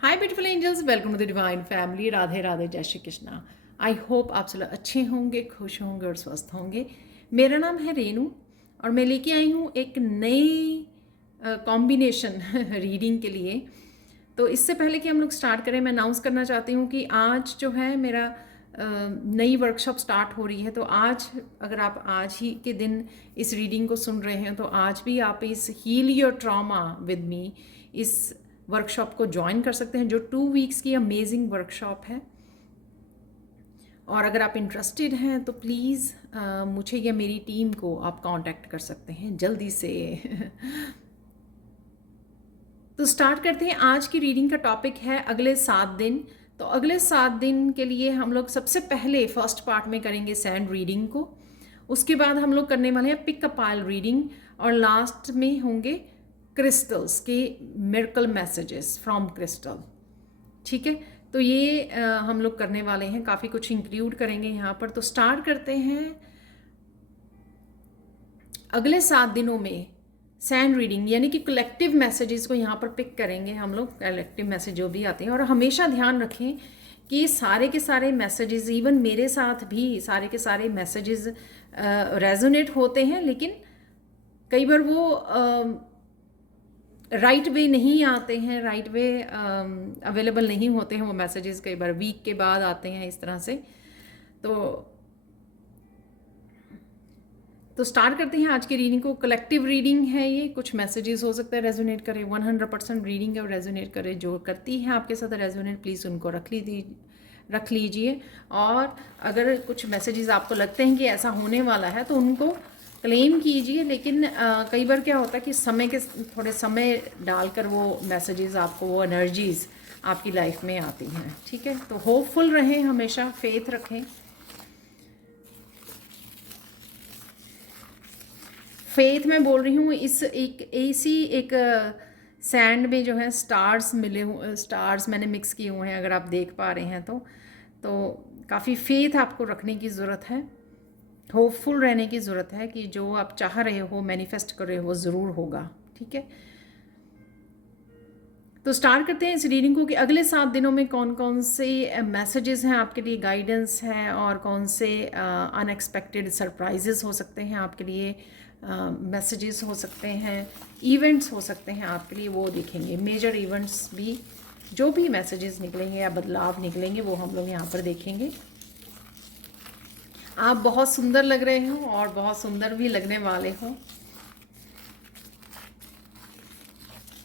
Hi beautiful angels, welcome to the divine family. Radhe Radhe, जय Shri Krishna. I hope आप सब अच्छे होंगे, खुश होंगे और स्वस्थ होंगे। मेरा नाम है रेनू और मैं लेके आई हूँ एक नई कॉम्बिनेशन रीडिंग के लिए। तो इससे पहले कि हम लोग स्टार्ट करें, मैं अनाउंस करना चाहती हूँ कि आज जो है मेरा नई वर्कशॉप स्टार्ट हो रही है। तो आज अगर आप आज ही के दिन इस रीडिंग को सुन रहे हैं तो आज भी आप इस heal your trauma with me इस वर्कशॉप को ज्वाइन कर सकते हैं, जो 2 वीक्स की अमेजिंग वर्कशॉप है। और अगर आप इंटरेस्टेड हैं तो प्लीज़ मुझे या मेरी टीम को आप कांटेक्ट कर सकते हैं जल्दी से। तो स्टार्ट करते हैं। आज की रीडिंग का टॉपिक है अगले 7 दिन। तो अगले 7 दिन के लिए हम लोग सबसे पहले फर्स्ट पार्ट में करेंगे सैंड रीडिंग को। उसके बाद हम लोग करने वाले हैं पिक अ पाइल रीडिंग और लास्ट में होंगे क्रिस्टल्स के मिरेकल मैसेजेस फ्रॉम क्रिस्टल। ठीक है, तो ये हम लोग करने वाले हैं, काफ़ी कुछ इंक्लूड करेंगे यहाँ पर। तो स्टार्ट करते हैं। अगले 7 दिनों में सैंड रीडिंग यानी कि कलेक्टिव मैसेजेस को यहाँ पर पिक करेंगे हम लोग। कलेक्टिव मैसेज जो भी आते हैं, और हमेशा ध्यान रखें कि सारे के सारे मैसेजेस, इवन मेरे साथ भी सारे के सारे मैसेजेस रेजोनेट होते हैं, लेकिन कई बार वो राइट वे नहीं आते हैं, राइट वे अवेलेबल नहीं होते हैं वो मैसेजेस, कई बार वीक के बाद आते हैं इस तरह से। तो स्टार्ट करते हैं आज की रीडिंग को। कलेक्टिव रीडिंग है ये, कुछ मैसेजेस हो सकता है रेजोनेट करे, 100% रीडिंग है और रेजोनेट करे। जो करती है आपके साथ रेजोनेट, प्लीज़ उनको रख लीजिए। और अगर कुछ मैसेजेस आपको लगते हैं कि ऐसा होने वाला है तो उनको क्लेम कीजिए, लेकिन कई बार क्या होता है कि समय के थोड़े समय डालकर वो मैसेजेस आपको, वो एनर्जीज आपकी लाइफ में आती हैं। ठीक है, तो होपफुल रहें, हमेशा फेथ रखें। फेथ मैं बोल रही हूँ, इस एक सैंड में जो है स्टार्स मिले हुए, स्टार्स मैंने मिक्स किए हुए हैं, अगर आप देख पा रहे हैं तो काफ़ी फेथ आपको रखने की ज़रूरत है, होपफुल रहने की ज़रूरत है कि जो आप चाह रहे हो, मैनिफेस्ट कर रहे हो, वो ज़रूर होगा। ठीक है, तो स्टार्ट करते हैं इस रीडिंग को कि अगले 7 दिनों में कौन कौन से मैसेजेस हैं आपके लिए, गाइडेंस है, और कौन से अनएक्सपेक्टेड सरप्राइजेस हो सकते हैं आपके लिए, मैसेजेस हो सकते हैं, इवेंट्स हो सकते हैं आपके लिए, वो देखेंगे। मेजर इवेंट्स भी, जो भी मैसेजेस निकलेंगे या बदलाव निकलेंगे वो हम लोग यहाँ पर देखेंगे। आप बहुत सुंदर लग रहे हो और बहुत सुंदर भी लगने वाले हो।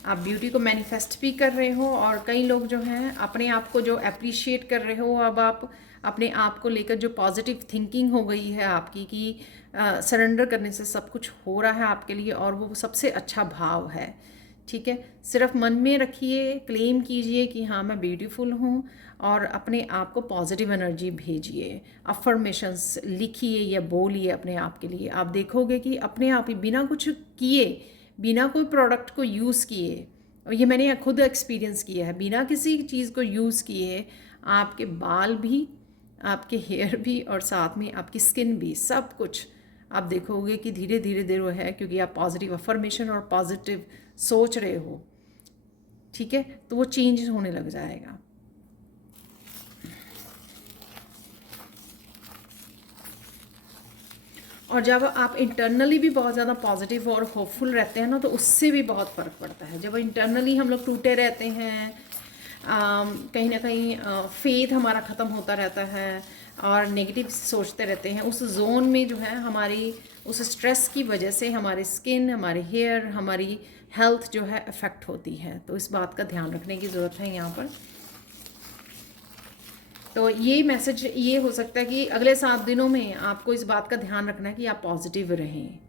आप ब्यूटी को मैनिफेस्ट भी कर रहे हो, और कई लोग जो हैं अपने आप को जो अप्रिशिएट कर रहे हो। अब आप अपने आप को लेकर जो पॉजिटिव थिंकिंग हो गई है आपकी कि सरेंडर करने से सब कुछ हो रहा है आपके लिए, और वो सबसे अच्छा भाव है। ठीक है, सिर्फ मन में रखिए, क्लेम कीजिए कि हाँ मैं ब्यूटीफुल हूँ, और अपने आप को पॉजिटिव एनर्जी भेजिए। अफर्मेशंस लिखिए या बोलिए अपने आप के लिए। आप देखोगे कि अपने आप ही बिना कुछ किए, बिना कोई प्रोडक्ट को यूज़ किए, और ये मैंने खुद एक्सपीरियंस किया है, बिना किसी चीज़ को यूज़ किए आपके बाल भी, आपके हेयर भी, और साथ में आपकी स्किन भी, सब कुछ आप देखोगे कि धीरे धीरे धीरे वो है, क्योंकि आप पॉजिटिव अफर्मेशन और पॉजिटिव सोच रहे हो। ठीक है, तो वो चेंज होने लग जाएगा। और जब आप इंटरनली भी बहुत ज़्यादा पॉजिटिव और होपफुल रहते हैं ना, तो उससे भी बहुत फ़र्क पड़ता है। जब इंटरनली हम लोग टूटे रहते हैं, कहीं ना कहीं फेथ हमारा ख़त्म होता रहता है और नेगेटिव सोचते रहते हैं, उस जोन में जो है हमारी, उस स्ट्रेस की वजह से हमारी स्किन, हमारे हेयर, हमारी हेल्थ जो है अफेक्ट होती है। तो इस बात का ध्यान रखने की ज़रूरत है यहाँ पर। तो ये मैसेज ये हो सकता है कि अगले 7 दिनों में आपको इस बात का ध्यान रखना है कि आप पॉजिटिव रहें,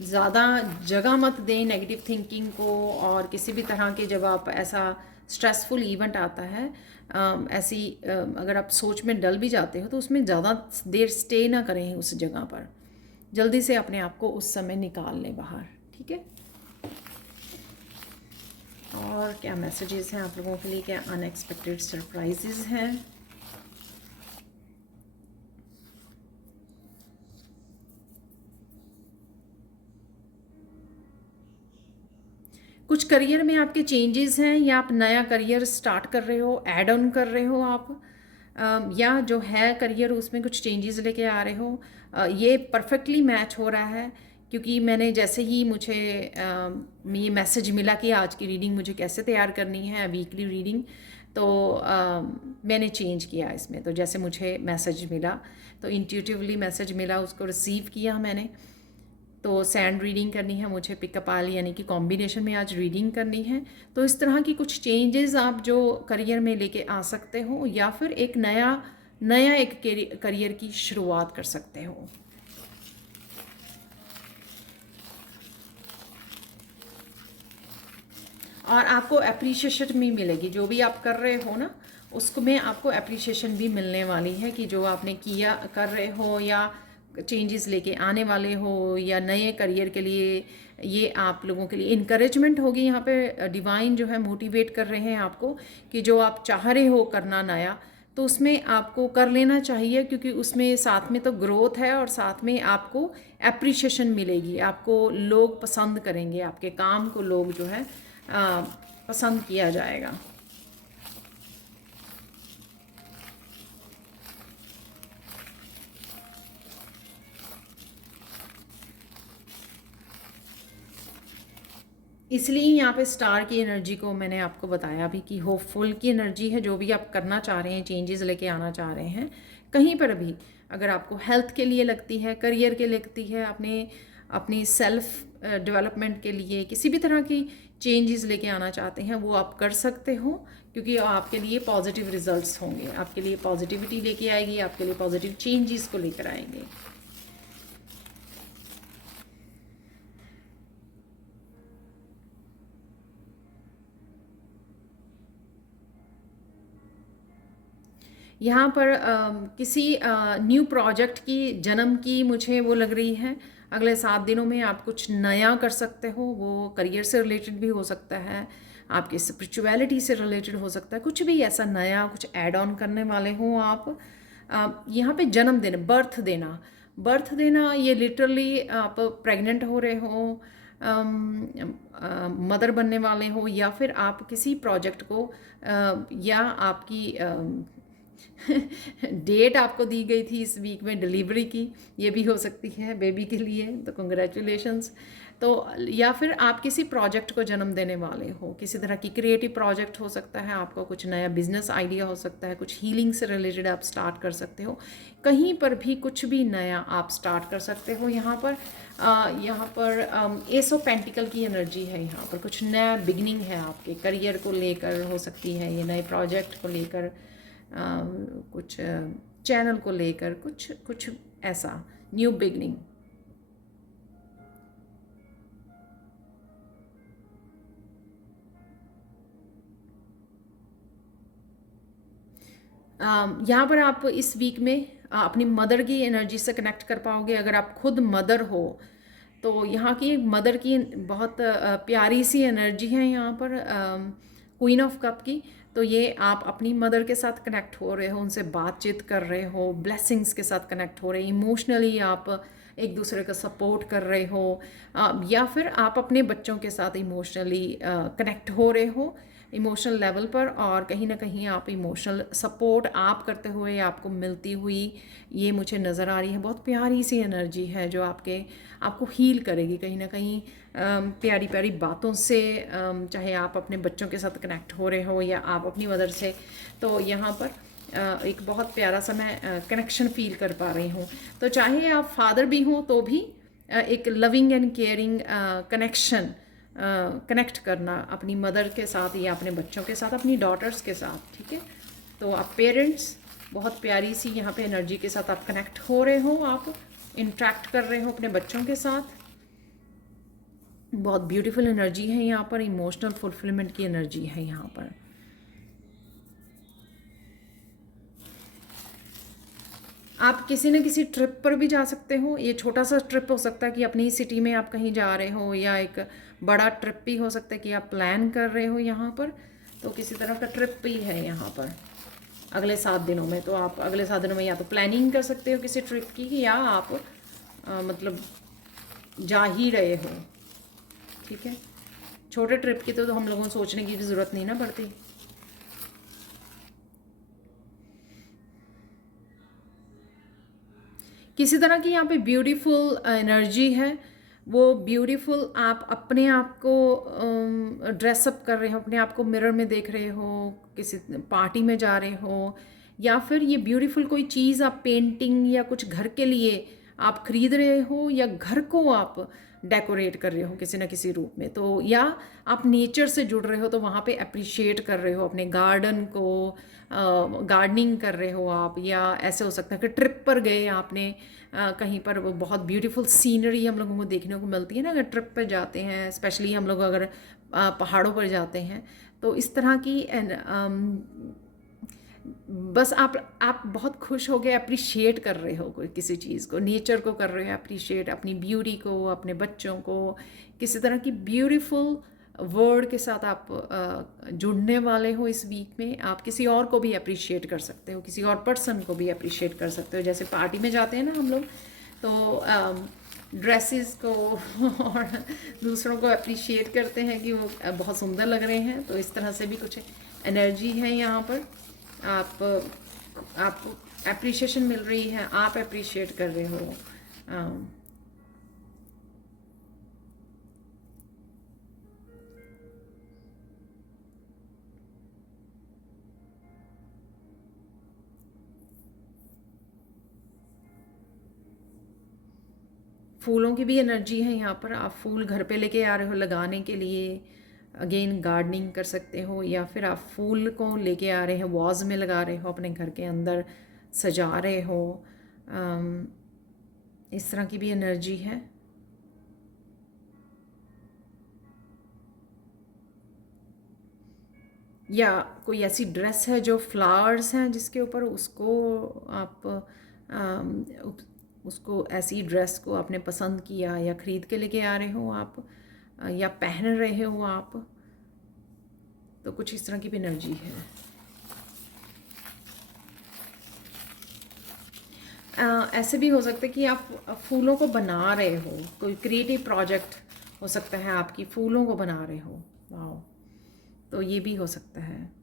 ज़्यादा जगह मत दें नेगेटिव थिंकिंग को। और किसी भी तरह के, जब आप ऐसा स्ट्रेसफुल इवेंट आता है, ऐसी अगर आप सोच में डल भी जाते हो तो उसमें ज़्यादा देर स्टे ना करें उस जगह पर, जल्दी से अपने आप को उस समय निकाल लें बाहर। ठीक है, और क्या मैसेजेस हैं आप लोगों के लिए, क्या अनएक्सपेक्टेड सरप्राइजेज हैं। कुछ करियर में आपके चेंजेस हैं या आप नया करियर स्टार्ट कर रहे हो, ऐड ऑन कर रहे हो आप, या जो है करियर उसमें कुछ चेंजेस लेके आ रहे हो। ये परफेक्टली मैच हो रहा है, क्योंकि मैंने जैसे ही मुझे ये मैसेज मिला कि आज की रीडिंग मुझे कैसे तैयार करनी है, वीकली रीडिंग, तो मैंने चेंज किया इसमें। तो जैसे मुझे मैसेज मिला तो इंट्यूटिवली मैसेज मिला, उसको रिसीव किया मैंने। तो सैंड रीडिंग करनी है मुझे, पिकअप आल यानी कि कॉम्बिनेशन में आज रीडिंग करनी है। तो इस तरह की कुछ चेंजेस आप जो करियर में लेके आ सकते हो, या फिर एक नया एक करियर की शुरुआत कर सकते हो। और आपको एप्रिशिएशन भी मिलेगी, जो भी आप कर रहे हो ना उसको में आपको एप्रिशिएशन भी मिलने वाली है, कि जो आपने किया कर रहे हो या चेंजेस लेके आने वाले हो या नए करियर के लिए, ये आप लोगों के लिए इनकरेजमेंट होगी। यहाँ पे डिवाइन जो है मोटिवेट कर रहे हैं आपको कि जो आप चाह रहे हो करना नया, तो उसमें आपको कर लेना चाहिए, क्योंकि उसमें साथ में तो ग्रोथ है और साथ में आपको एप्रिशिएशन मिलेगी। आपको लोग पसंद करेंगे, आपके काम को लोग जो है पसंद किया जाएगा। इसलिए यहाँ पे स्टार की एनर्जी को मैंने आपको बताया भी कि होपफुल की एनर्जी है। जो भी आप करना चाह रहे हैं, चेंजेस लेके आना चाह रहे हैं, कहीं पर भी अगर आपको हेल्थ के लिए लगती है, करियर के लिए लगती है, अपनी सेल्फ डेवलपमेंट के लिए किसी भी तरह की चेंजेस लेके आना चाहते हैं, वो आप कर सकते हो, क्योंकि आपके लिए पॉजिटिव रिजल्ट्स होंगे, आपके लिए पॉजिटिविटी लेके आएगी, आपके लिए पॉजिटिव चेंजेस को लेकर आएंगे। यहाँ पर किसी न्यू प्रोजेक्ट की जन्म की मुझे वो लग रही है। अगले 7 दिनों में आप कुछ नया कर सकते हो, वो करियर से रिलेटेड भी हो सकता है, आपकी स्पिरिचुअलिटी से रिलेटेड हो सकता है, कुछ भी ऐसा नया कुछ ऐड ऑन करने वाले हो आप। यहाँ पे जन्म देना, बर्थ देना, ये लिटरली आप प्रेग्नेंट हो रहे हो, मदर बनने वाले हो, या फिर आप किसी प्रोजेक्ट को या आपकी डेट आपको दी गई थी इस वीक में डिलीवरी की, ये भी हो सकती है बेबी के लिए, तो कंग्रेचुलेशंस। तो या फिर आप किसी प्रोजेक्ट को जन्म देने वाले हो, किसी तरह की क्रिएटिव प्रोजेक्ट हो सकता है, आपका कुछ नया बिजनेस आइडिया हो सकता है, कुछ हीलिंग से रिलेटेड आप स्टार्ट कर सकते हो, कहीं पर भी कुछ भी नया आप स्टार्ट कर सकते हो। यहाँ पर एस ऑफ पेंटिकल की एनर्जी है, यहाँ पर कुछ नया बिगनिंग है, आपके करियर को लेकर हो सकती है, ये नए प्रोजेक्ट को लेकर, कुछ चैनल को लेकर, कुछ ऐसा न्यू बिगनिंग। यहाँ पर आप इस वीक में अपनी मदर की एनर्जी से कनेक्ट कर पाओगे। अगर आप खुद मदर हो तो यहाँ की मदर की बहुत प्यारी सी एनर्जी है यहाँ पर, क्वीन ऑफ कप की। तो ये आप अपनी मदर के साथ कनेक्ट हो रहे हो, उनसे बातचीत कर रहे हो, ब्लेसिंग्स के साथ कनेक्ट हो रहे हो, इमोशनली आप एक दूसरे का सपोर्ट कर रहे हो, या फिर आप अपने बच्चों के साथ इमोशनली कनेक्ट हो रहे हो इमोशनल लेवल पर, और कहीं ना कहीं आप इमोशनल सपोर्ट आप करते हुए आपको मिलती हुई ये मुझे नज़र आ रही है। बहुत प्यारी सी एनर्जी है जो आपको हील करेगी कहीं ना कहीं, प्यारी प्यारी बातों से, चाहे आप अपने बच्चों के साथ कनेक्ट हो रहे हो या आप अपनी मदर से। तो यहाँ पर एक बहुत प्यारा सा मैं कनेक्शन फील कर पा रही हूँ। तो चाहे आप फादर भी हों तो भी एक loving and caring connection connect करना अपनी मदर के साथ या अपने बच्चों के साथ, अपनी डॉटर्स के साथ, ठीक है। तो आप पेरेंट्स, बहुत प्यारी सी यहाँ पे एनर्जी के साथ आप कनेक्ट हो रहे हो, आप इंट्रैक्ट कर रहे हो अपने बच्चों के साथ। बहुत ब्यूटीफुल एनर्जी है यहाँ पर, इमोशनल फुलफिलमेंट की एनर्जी है यहाँ पर। आप किसी न किसी ट्रिप पर भी जा सकते हो। ये छोटा सा ट्रिप हो सकता है कि अपनी सिटी में आप कहीं जा रहे हो, या एक बड़ा ट्रिप भी हो सकता है कि आप प्लान कर रहे हो यहाँ पर। तो किसी तरह का ट्रिप भी है यहाँ पर अगले 7 दिनों में। तो आप अगले 7 दिनों में या तो प्लानिंग कर सकते हो किसी ट्रिप की, या आप मतलब जा ही रहे हो, ठीक है। छोटे ट्रिप की तो हम लोगों को सोचने की भी ज़रूरत नहीं ना पड़ती। किसी तरह की यहाँ पे ब्यूटीफुल एनर्जी है। वो ब्यूटीफुल आप अपने आप को ड्रेसअप कर रहे हो, अपने आप को मिरर में देख रहे हो, किसी पार्टी में जा रहे हो, या फिर ये ब्यूटीफुल कोई चीज़ आप पेंटिंग या कुछ घर के लिए आप खरीद रहे हो, या घर को आप डेकोरेट कर रहे हो किसी ना किसी रूप में, तो या आप नेचर से जुड़ रहे हो तो वहाँ पे अप्रिशिएट कर रहे हो अपने गार्डन को, गार्डनिंग कर रहे हो आप, या ऐसे हो सकता है कि ट्रिप पर गए आपने कहीं पर, वो बहुत ब्यूटीफुल सीनरी हम लोगों को देखने को मिलती है ना अगर ट्रिप पर जाते हैं, स्पेशली हम लोग अगर पहाड़ों पर जाते हैं, तो इस तरह की बस आप बहुत खुश हो गए, अप्रिशिएट कर रहे हो कोई किसी चीज़ को, नेचर को कर रहे हो अप्रिशिएट, अपनी ब्यूटी को, अपने बच्चों को, किसी तरह की ब्यूटीफुल वर्ड के साथ आप जुड़ने वाले हो इस वीक में। आप किसी और को भी अप्रिशिएट कर सकते हो, किसी और पर्सन को भी अप्रिशिएट कर सकते हो। जैसे पार्टी में जाते हैं ना हम लोग, तो ड्रेसेस को और दूसरों को अप्रिशिएट करते हैं कि वो बहुत सुंदर लग रहे हैं, तो इस तरह से भी कुछ एनर्जी है यहाँ पर। आपको अप्रिशिएशन मिल रही है, आप अप्रिशिएट कर रहे हो। फूलों की भी एनर्जी है यहाँ पर। आप फूल घर पे लेके आ रहे हो लगाने के लिए, अगेन गार्डनिंग कर सकते हो, या फिर आप फूल को लेके आ रहे हो, वॉज में लगा रहे हो, अपने घर के अंदर सजा रहे हो। इस तरह की भी एनर्जी है। या कोई ऐसी ड्रेस है जो फ्लावर्स हैं जिसके ऊपर, उसको आप उसको ऐसी ड्रेस को आपने पसंद किया या ख़रीद के लेके आ रहे हो आप, या पहन रहे हो आप, तो कुछ इस तरह की भी एनर्जी है। ऐसे भी हो सकता है कि आप फूलों को बना रहे हो, कोई क्रिएटिव प्रोजेक्ट हो सकता है आपकी, फूलों को बना रहे हो। वाह, तो ये भी हो सकता है।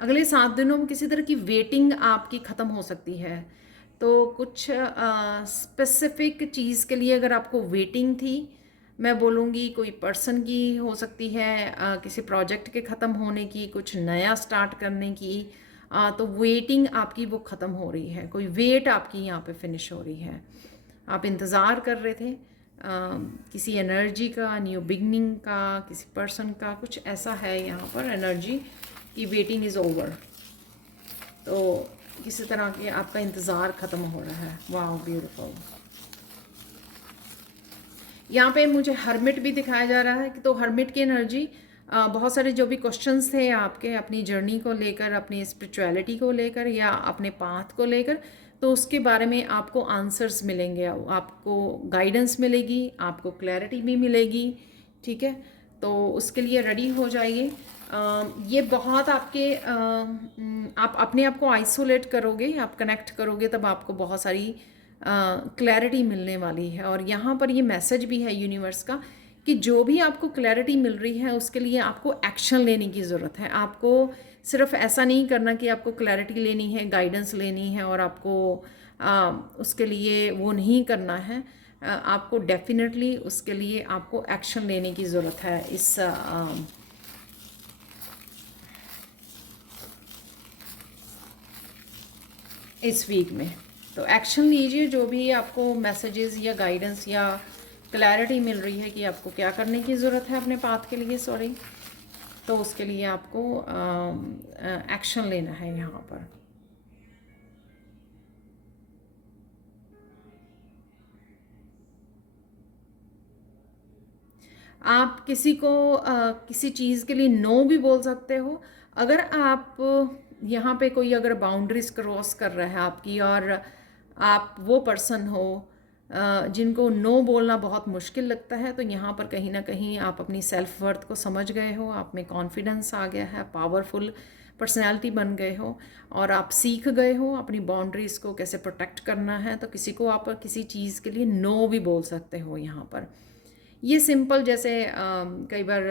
अगले 7 दिनों में किसी तरह की वेटिंग आपकी ख़त्म हो सकती है। तो कुछ स्पेसिफिक चीज़ के लिए अगर आपको वेटिंग थी, मैं बोलूँगी कोई पर्सन की हो सकती है, किसी प्रोजेक्ट के ख़त्म होने की, कुछ नया स्टार्ट करने की, तो वेटिंग आपकी वो ख़त्म हो रही है, कोई वेट आपकी यहाँ पे फिनिश हो रही है। आप इंतज़ार कर रहे थे किसी एनर्जी का, न्यू बिगनिंग का, किसी पर्सन का, कुछ ऐसा है यहाँ पर एनर्जी कि वेटिंग इज़ ओवर। तो किसी तरह के आपका इंतज़ार ख़त्म हो रहा है। वाह, ब्यूटीफुल। यहाँ पे मुझे हर्मिट भी दिखाया जा रहा है कि तो हर्मिट की एनर्जी, बहुत सारे जो भी क्वेश्चंस थे आपके अपनी जर्नी को लेकर, अपनी स्पिरिचुअलिटी को लेकर, या अपने पाथ को लेकर, तो उसके बारे में आपको आंसर्स मिलेंगे, आपको गाइडेंस मिलेगी, आपको क्लैरिटी भी मिलेगी। ठीक है, तो उसके लिए रेडी हो जाइए। ये बहुत आपके आप अपने आप को आइसोलेट करोगे, आप कनेक्ट करोगे, तब आपको बहुत सारी क्लैरिटी मिलने वाली है। और यहाँ पर ये मैसेज भी है यूनिवर्स का कि जो भी आपको क्लैरिटी मिल रही है उसके लिए आपको एक्शन लेने की ज़रूरत है। आपको सिर्फ ऐसा नहीं करना कि आपको क्लैरिटी लेनी है, गाइडेंस लेनी है और आपको उसके लिए वो नहीं करना है। आपको डेफिनेटली उसके लिए आपको एक्शन लेने की ज़रूरत है इस वीक में। तो एक्शन लीजिए, जो भी आपको मैसेजेस या गाइडेंस या क्लैरिटी मिल रही है कि आपको क्या करने की ज़रूरत है अपने पाथ के लिए, सॉरी, तो उसके लिए आपको एक्शन लेना है यहाँ पर। आप किसी को किसी चीज़ के लिए नो भी बोल सकते हो। अगर आप यहाँ पे कोई अगर बाउंड्रीज क्रॉस कर रहा है आपकी, और आप वो पर्सन हो जिनको नो बोलना बहुत मुश्किल लगता है, तो यहाँ पर कहीं ना कहीं आप अपनी सेल्फ वर्थ को समझ गए हो, आप में कॉन्फिडेंस आ गया है, पावरफुल पर्सनैलिटी बन गए हो और आप सीख गए हो अपनी बाउंड्रीज़ को कैसे प्रोटेक्ट करना है, तो किसी को आप किसी चीज़ के लिए नो भी बोल सकते हो यहाँ पर। ये सिंपल जैसे कई बार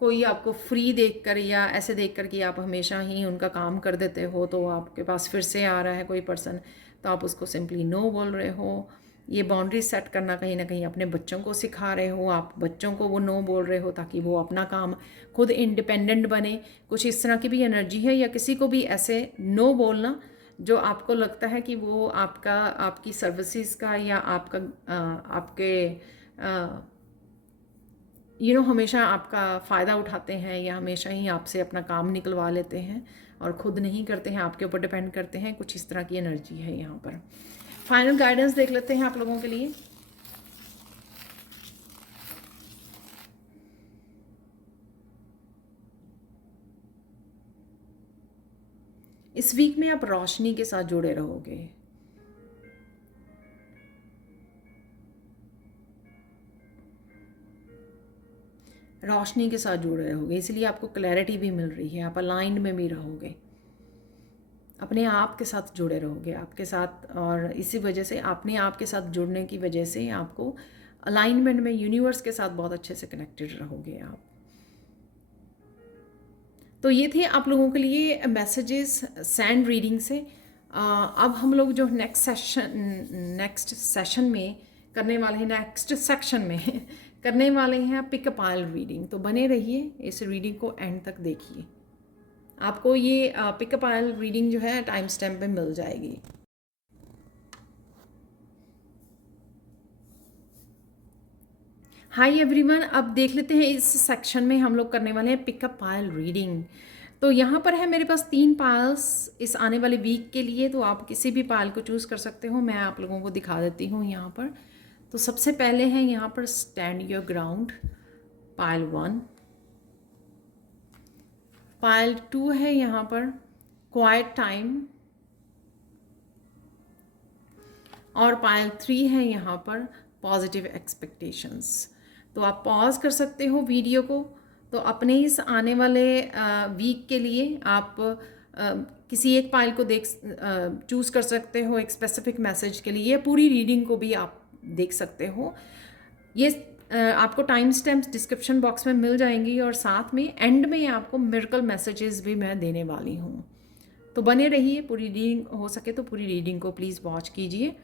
कोई आपको फ्री देखकर या ऐसे देखकर कि आप हमेशा ही उनका काम कर देते हो, तो आपके पास फिर से आ रहा है कोई पर्सन, तो आप उसको सिंपली नो बोल रहे हो। ये बाउंड्री सेट करना कहीं ना कहीं अपने बच्चों को सिखा रहे हो, आप बच्चों को वो नो बोल रहे हो ताकि वो अपना काम खुद इंडिपेंडेंट बने। कुछ इस तरह की भी एनर्जी है, या किसी को भी ऐसे नो बोलना जो आपको लगता है कि वो आपकी सर्विसेज का या आपके हमेशा आपका फ़ायदा उठाते हैं, या हमेशा ही आपसे अपना काम निकलवा लेते हैं और ख़ुद नहीं करते हैं, आपके ऊपर डिपेंड करते हैं। कुछ इस तरह की एनर्जी है यहाँ पर। फाइनल गाइडेंस देख लेते हैं आप लोगों के लिए। इस वीक में आप रोशनी के साथ जुड़े रहोगे। रोशनी के साथ जुड़े रहोगे, इसलिए आपको क्लैरिटी भी मिल रही है, आप अलाइंड में भी रहोगे, अपने आप के साथ जुड़े रहोगे आपके साथ। और इसी वजह से अपने आप के साथ जुड़ने की वजह से आपको अलाइनमेंट में यूनिवर्स के साथ बहुत अच्छे से कनेक्टेड रहोगे आप। तो ये थे आप लोगों के लिए मैसेजेस सैंड रीडिंग से। अब हम लोग जो नेक्स्ट सेशन में करने वाले हैं, नेक्स्ट सेक्शन में करने वाले हैं पिक अ पाइल रीडिंग। तो बने रहिए, इस रीडिंग को एंड तक देखिए, आपको ये पिक अ पाइल रीडिंग जो है टाइम स्टैम्प पे मिल जाएगी। हाय एवरीवन, अब देख लेते हैं इस सेक्शन में हम लोग करने वाले हैं पिक अ पाइल रीडिंग। तो यहाँ पर है मेरे पास 3 पाइल्स इस आने वाले वीक के लिए, तो आप किसी भी पाइल को चूज़ कर सकते हो। मैं आप लोगों को दिखा देती हूँ यहाँ पर। तो सबसे पहले है यहाँ पर stand your ground, pile 1। Pile 2 है यहाँ पर क्वाइट टाइम, और पाइल 3 है यहाँ पर पॉजिटिव एक्सपेक्टेशंस। तो आप पॉज कर सकते हो वीडियो को, तो अपने इस आने वाले वीक के लिए आप किसी एक पाइल को चूज़ कर सकते हो एक स्पेसिफिक मैसेज के लिए, या पूरी रीडिंग को भी आप देख सकते हो। ये आपको टाइम स्टैम्प्स डिस्क्रिप्शन बॉक्स में मिल जाएंगी, और साथ में एंड में आपको मिरेकल मैसेजेस भी मैं देने वाली हूँ। तो बने रहिए, पूरी रीडिंग हो सके तो पूरी रीडिंग को प्लीज़ वॉच कीजिए।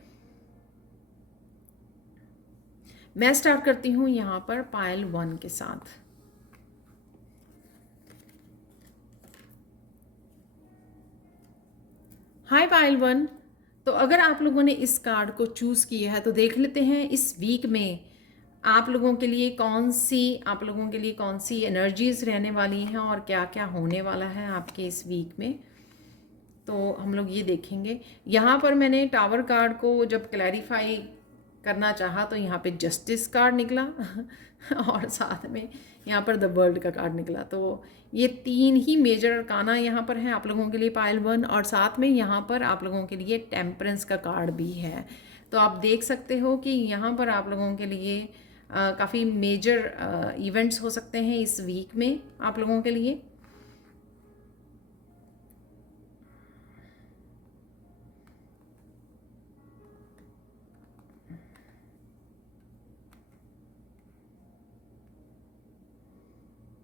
मैं स्टार्ट करती हूँ यहाँ पर पाइल 1 के साथ। हाय पाइल 1, तो अगर आप लोगों ने इस कार्ड को चूज़ किया है तो देख लेते हैं इस वीक में आप लोगों के लिए कौन सी एनर्जीज़ रहने वाली हैं और क्या क्या होने वाला है आपके इस वीक में। तो हम लोग ये देखेंगे। यहाँ पर मैंने टावर कार्ड को जब क्लैरिफाई करना चाहा तो यहाँ पे जस्टिस कार्ड निकला और साथ में यहाँ पर द वर्ल्ड का कार्ड निकला। तो ये 3 ही मेजर अरकाना यहाँ पर हैं आप लोगों के लिए पाइल 1, और साथ में यहाँ पर आप लोगों के लिए टेम्परेंस का कार्ड भी है। तो आप देख सकते हो कि यहाँ पर आप लोगों के लिए काफ़ी मेजर इवेंट्स हो सकते हैं इस वीक में आप लोगों के लिए।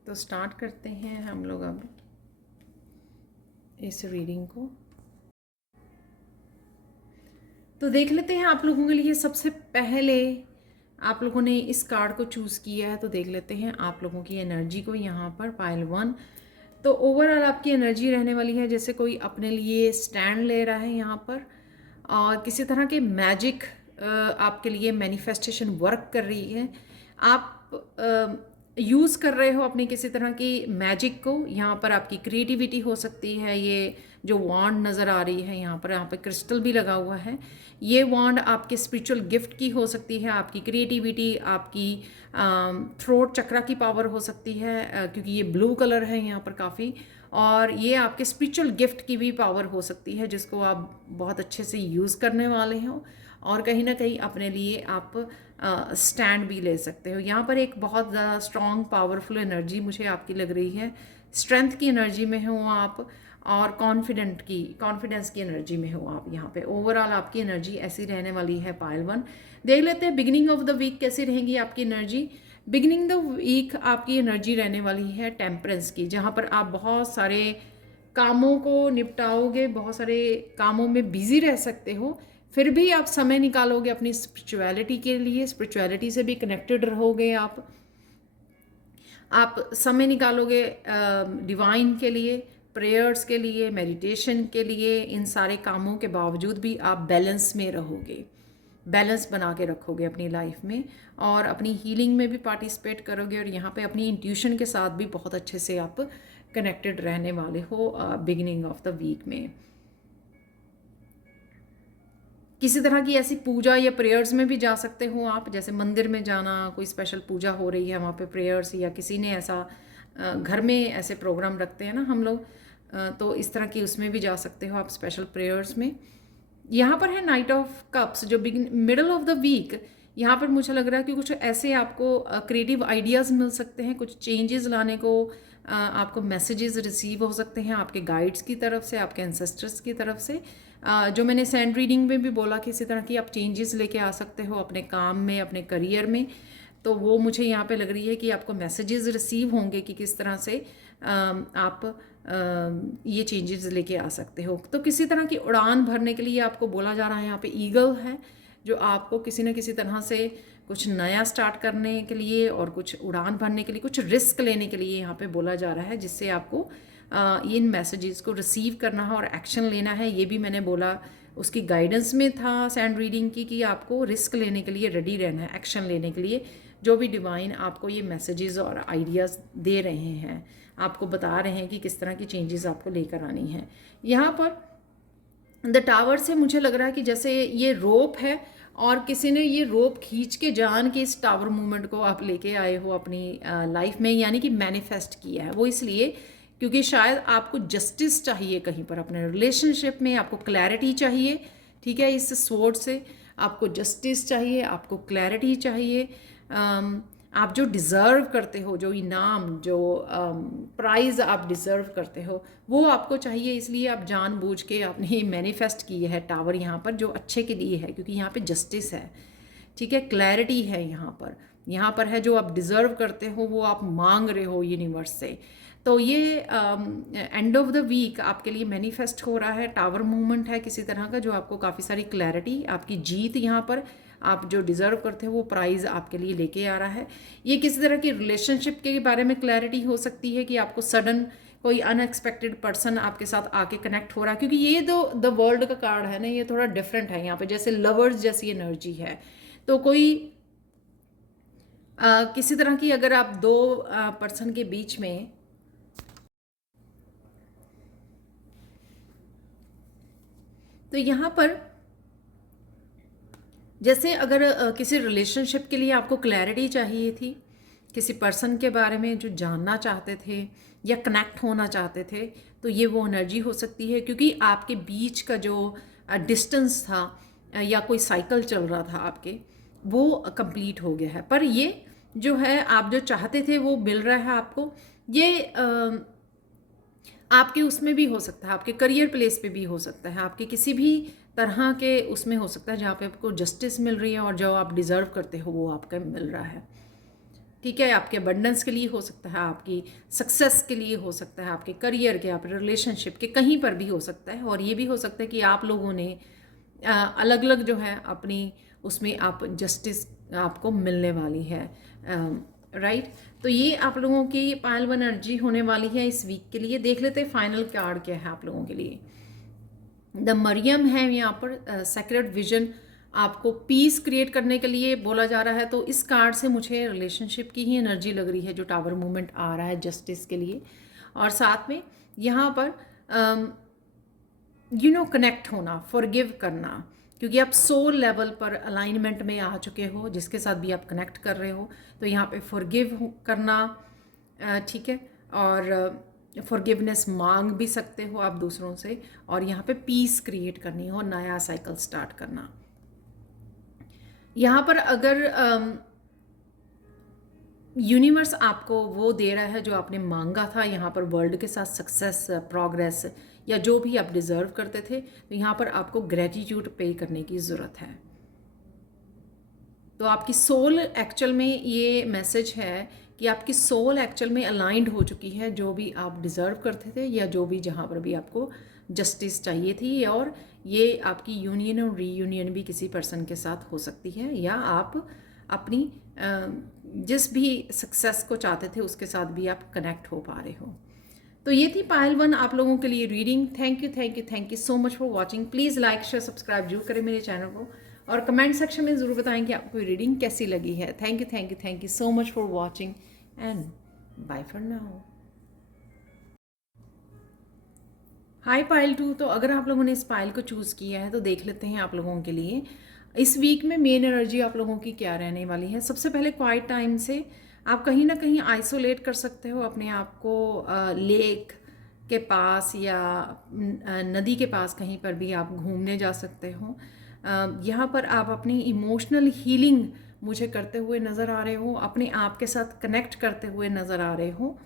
तो स्टार्ट करते हैं हम लोग अब इस रीडिंग को। तो देख लेते हैं आप लोगों के लिए सबसे पहले आप लोगों ने इस कार्ड को चूज़ किया है, तो देख लेते हैं आप लोगों की एनर्जी को यहाँ पर पाइल 1। तो ओवरऑल आपकी एनर्जी रहने वाली है जैसे कोई अपने लिए स्टैंड ले रहा है यहाँ पर, और किसी तरह के मैजिक आपके लिए मैनिफेस्टेशन वर्क कर रही है। आप यूज़ कर रहे हो अपनी किसी तरह की मैजिक को। यहाँ पर आपकी क्रिएटिविटी हो सकती है। ये जो वॉन्ड नज़र आ रही है यहाँ पर क्रिस्टल भी लगा हुआ है। ये वॉन्ड आपके स्पिरिचुअल गिफ्ट की हो सकती है, आपकी क्रिएटिविटी, आपकी थ्रोट चक्रा की पावर हो सकती है, क्योंकि ये ब्लू कलर है यहाँ पर काफ़ी। और ये आपके स्पिरिचुअल गिफ्ट की भी पावर हो सकती है जिसको आप बहुत अच्छे से यूज़ करने वाले हो। और कहीं ना कहीं अपने लिए आप स्टैंड भी ले सकते हो। यहाँ पर एक बहुत ज़्यादा स्ट्रॉन्ग पावरफुल एनर्जी मुझे आपकी लग रही है, स्ट्रेंथ की एनर्जी में हो आप, और कॉन्फिडेंस की एनर्जी में हो आप। यहाँ पे ओवरऑल आपकी एनर्जी ऐसी रहने वाली है पायल 1। देख लेते हैं बिगिनिंग ऑफ द वीक कैसी रहेंगी आपकी एनर्जी। बिगिनिंग द वीक आपकी एनर्जी रहने वाली है टेम्परेंस की, जहाँ पर आप बहुत सारे कामों को निपटाओगे, बहुत सारे कामों में बिजी रह सकते हो, फिर भी आप समय निकालोगे अपनी स्पिरिचुअलिटी के लिए, स्पिरिचुअलिटी से भी कनेक्टेड रहोगे आप समय निकालोगे डिवाइन के लिए, प्रेयर्स के लिए, मेडिटेशन के लिए। इन सारे कामों के बावजूद भी आप बैलेंस में रहोगे, बैलेंस बना के रखोगे अपनी लाइफ में, और अपनी हीलिंग में भी पार्टिसिपेट करोगे, और यहाँ पे अपनी इंट्यूशन के साथ भी बहुत अच्छे से आप कनेक्टेड रहने वाले हो बिगिनिंग ऑफ द वीक में। किसी तरह की ऐसी पूजा या प्रेयर्स में भी जा सकते हो आप, जैसे मंदिर में जाना, कोई स्पेशल पूजा हो रही है वहाँ पे प्रेयर्स, या किसी ने ऐसा घर में ऐसे प्रोग्राम रखते हैं ना हम लोग, तो इस तरह की उसमें भी जा सकते हो आप स्पेशल प्रेयर्स में। यहाँ पर है नाइट ऑफ कप्स जो मिडल ऑफ द वीक। यहाँ पर मुझे लग रहा है कि कुछ ऐसे आपको क्रिएटिव आइडियाज़ मिल सकते हैं, कुछ चेंजेस लाने को आपको मैसेजेस रिसीव हो सकते हैं आपके गाइड्स की तरफ से, आपके एंसेस्टर्स की तरफ से। जो मैंने सैंड रीडिंग में भी बोला कि इसी तरह की आप चेंजेस लेके आ सकते हो अपने काम में, अपने करियर में, तो वो मुझे यहाँ पे लग रही है कि आपको मैसेजेस रिसीव होंगे कि किस तरह से आप ये चेंजेस लेके आ सकते हो। तो किसी तरह की उड़ान भरने के लिए आपको बोला जा रहा है। यहाँ पे ईगल है जो आपको किसी न किसी तरह से कुछ नया स्टार्ट करने के लिए और कुछ उड़ान भरने के लिए, कुछ रिस्क लेने के लिए यहाँ पे बोला जा रहा है, जिससे आपको इन मैसेजेस को रिसीव करना है और एक्शन लेना है। ये भी मैंने बोला उसकी गाइडेंस में था सैंड रीडिंग की, कि आपको रिस्क लेने के लिए रेडी रहना है, एक्शन लेने के लिए। जो भी डिवाइन आपको ये मैसेजेस और आइडियाज़ दे रहे हैं, आपको बता रहे हैं कि किस तरह की चेंजेस आपको लेकर आनी है। यहाँ पर द टावर से मुझे लग रहा है कि जैसे ये रोप है और किसी ने ये रोप खींच के जान के इस टावर मूवमेंट को आप लेके आए हो अपनी लाइफ में, यानी कि मैनिफेस्ट किया है। वो इसलिए क्योंकि शायद आपको जस्टिस चाहिए कहीं पर अपने रिलेशनशिप में, आपको क्लैरिटी चाहिए। ठीक है, इस स्वॉर्ड से आपको जस्टिस चाहिए, आपको क्लैरिटी चाहिए। आप जो डिज़र्व करते हो, जो इनाम, जो प्राइज़ आप डिज़र्व करते हो, वो आपको चाहिए। इसलिए आप जानबूझ के आपने मैनिफेस्ट की है टावर यहाँ पर, जो अच्छे के लिए है, क्योंकि यहाँ पे जस्टिस है। ठीक है, क्लैरिटी है यहाँ पर है जो आप डिज़र्व करते हो वो आप मांग रहे हो यूनिवर्स से। तो ये एंड ऑफ द वीक आपके लिए मैनिफेस्ट हो रहा है, टावर मूवमेंट है किसी तरह का, जो आपको काफ़ी सारी क्लैरिटी, आपकी जीत, यहाँ पर आप जो डिज़र्व करते हो वो प्राइज़ आपके लिए लेके आ रहा है। ये किसी तरह की रिलेशनशिप के बारे में क्लैरिटी हो सकती है कि आपको सडन कोई अनएक्सपेक्टेड पर्सन आपके साथ आके कनेक्ट हो रहा है, क्योंकि ये द वर्ल्ड का कार्ड है ना, ये थोड़ा डिफरेंट है। यहाँ पे जैसे लवर्स जैसी एनर्जी है, तो कोई किसी तरह की अगर आप दो पर्सन के बीच में तो यहाँ पर जैसे अगर किसी रिलेशनशिप के लिए आपको क्लैरिटी चाहिए थी, किसी पर्सन के बारे में जो जानना चाहते थे या कनेक्ट होना चाहते थे, तो ये वो एनर्जी हो सकती है। क्योंकि आपके बीच का जो डिस्टेंस था या कोई साइकिल चल रहा था आपके, वो कंप्लीट हो गया है। पर ये जो है आप जो चाहते थे वो मिल रहा है आपको। ये आपके उसमें भी हो सकता है, आपके करियर प्लेस पे भी हो सकता है, आपके किसी भी तरह के उसमें हो सकता है जहाँ पे आपको जस्टिस मिल रही है और जो आप डिज़र्व करते हो वो आपका मिल रहा है। ठीक है, आपके अबंडेंस के लिए हो सकता है, आपकी सक्सेस के लिए हो सकता है, आपके करियर के, आपके रिलेशनशिप के, कहीं पर भी हो सकता है। और ये भी हो सकता है कि आप लोगों ने अलग अलग जो है अपनी उसमें आप जस्टिस आपको मिलने वाली है। राइट, तो ये आप लोगों की पायल वन एनर्जी होने वाली है इस वीक के लिए। देख लेते हैं फाइनल कार्ड क्या है आप लोगों के लिए। द मरियम है यहाँ पर, सेक्रेड विजन, आपको पीस क्रिएट करने के लिए बोला जा रहा है। तो इस कार्ड से मुझे रिलेशनशिप की ही एनर्जी लग रही है, जो टावर मूवमेंट आ रहा है जस्टिस के लिए। और साथ में यहाँ पर कनेक्ट होना, फॉरगिव करना, क्योंकि आप सोल लेवल पर अलाइनमेंट में आ चुके हो, जिसके साथ भी आप कनेक्ट कर रहे हो। तो यहाँ पे फॉरगिव करना, ठीक है, और फॉरगिवनेस मांग भी सकते हो आप दूसरों से, और यहाँ पे पीस क्रिएट करनी हो, नया साइकिल स्टार्ट करना। यहाँ पर अगर यूनिवर्स आपको वो दे रहा है जो आपने मांगा था, यहाँ पर वर्ल्ड के साथ सक्सेस, प्रोग्रेस या जो भी आप डिज़र्व करते थे, तो यहाँ पर आपको ग्रेटिट्यूड पे करने की ज़रूरत है। तो आपकी सोल एक्चुअल में ये मैसेज है कि आपकी सोल एक्चुअल में अलाइंड हो चुकी है, जो भी आप डिज़र्व करते थे या जो भी जहाँ पर भी आपको जस्टिस चाहिए थी, और ये आपकी यूनियन और रीयूनियन भी किसी पर्सन के साथ हो सकती है, या आप अपनी जिस भी सक्सेस को चाहते थे उसके साथ भी आप कनेक्ट हो पा रहे हो। तो ये थी पायल 1 आप लोगों के लिए reading. Thank you thank you thank you so much for watching. Please like share subscribe जरूर करें मेरे चैनल को, और कमेंट सेक्शन में ज़रूर बताएं कि आपको रीडिंग कैसी लगी है। Thank you thank you so much for watching and bye for now. Hi Payal 2। तो अगर आप लोगों ने इस पायल को चूज़ किया है तो देख लेते हैं आप लोगों के लिए इस वीक में मेन एनर्जी आप लोगों की क्या रहने वाली है। सबसे पहले क्वाइट टाइम से आप कहीं ना कहीं आइसोलेट कर सकते हो अपने आप को, लेक के पास या नदी के पास कहीं पर भी आप घूमने जा सकते हो। यहाँ पर आप अपनी इमोशनल हीलिंग मुझे करते हुए नज़र आ रहे हो, अपने आप के साथ कनेक्ट करते हुए नज़र आ रहे हो,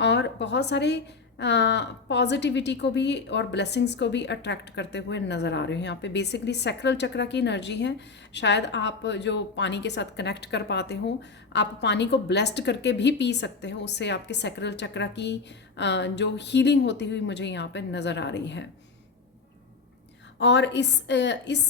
और बहुत सारे पॉजिटिविटी को भी और ब्लेसिंग्स को भी अट्रैक्ट करते हुए नज़र आ रहे हैं। यहाँ पे बेसिकली सैक्रल चक्र की एनर्जी है। शायद आप जो पानी के साथ कनेक्ट कर पाते हो, आप पानी को ब्लेस्ड करके भी पी सकते हो, उससे आपके सैक्रल चक्र की जो हीलिंग होती हुई मुझे यहाँ पे नज़र आ रही है। और इस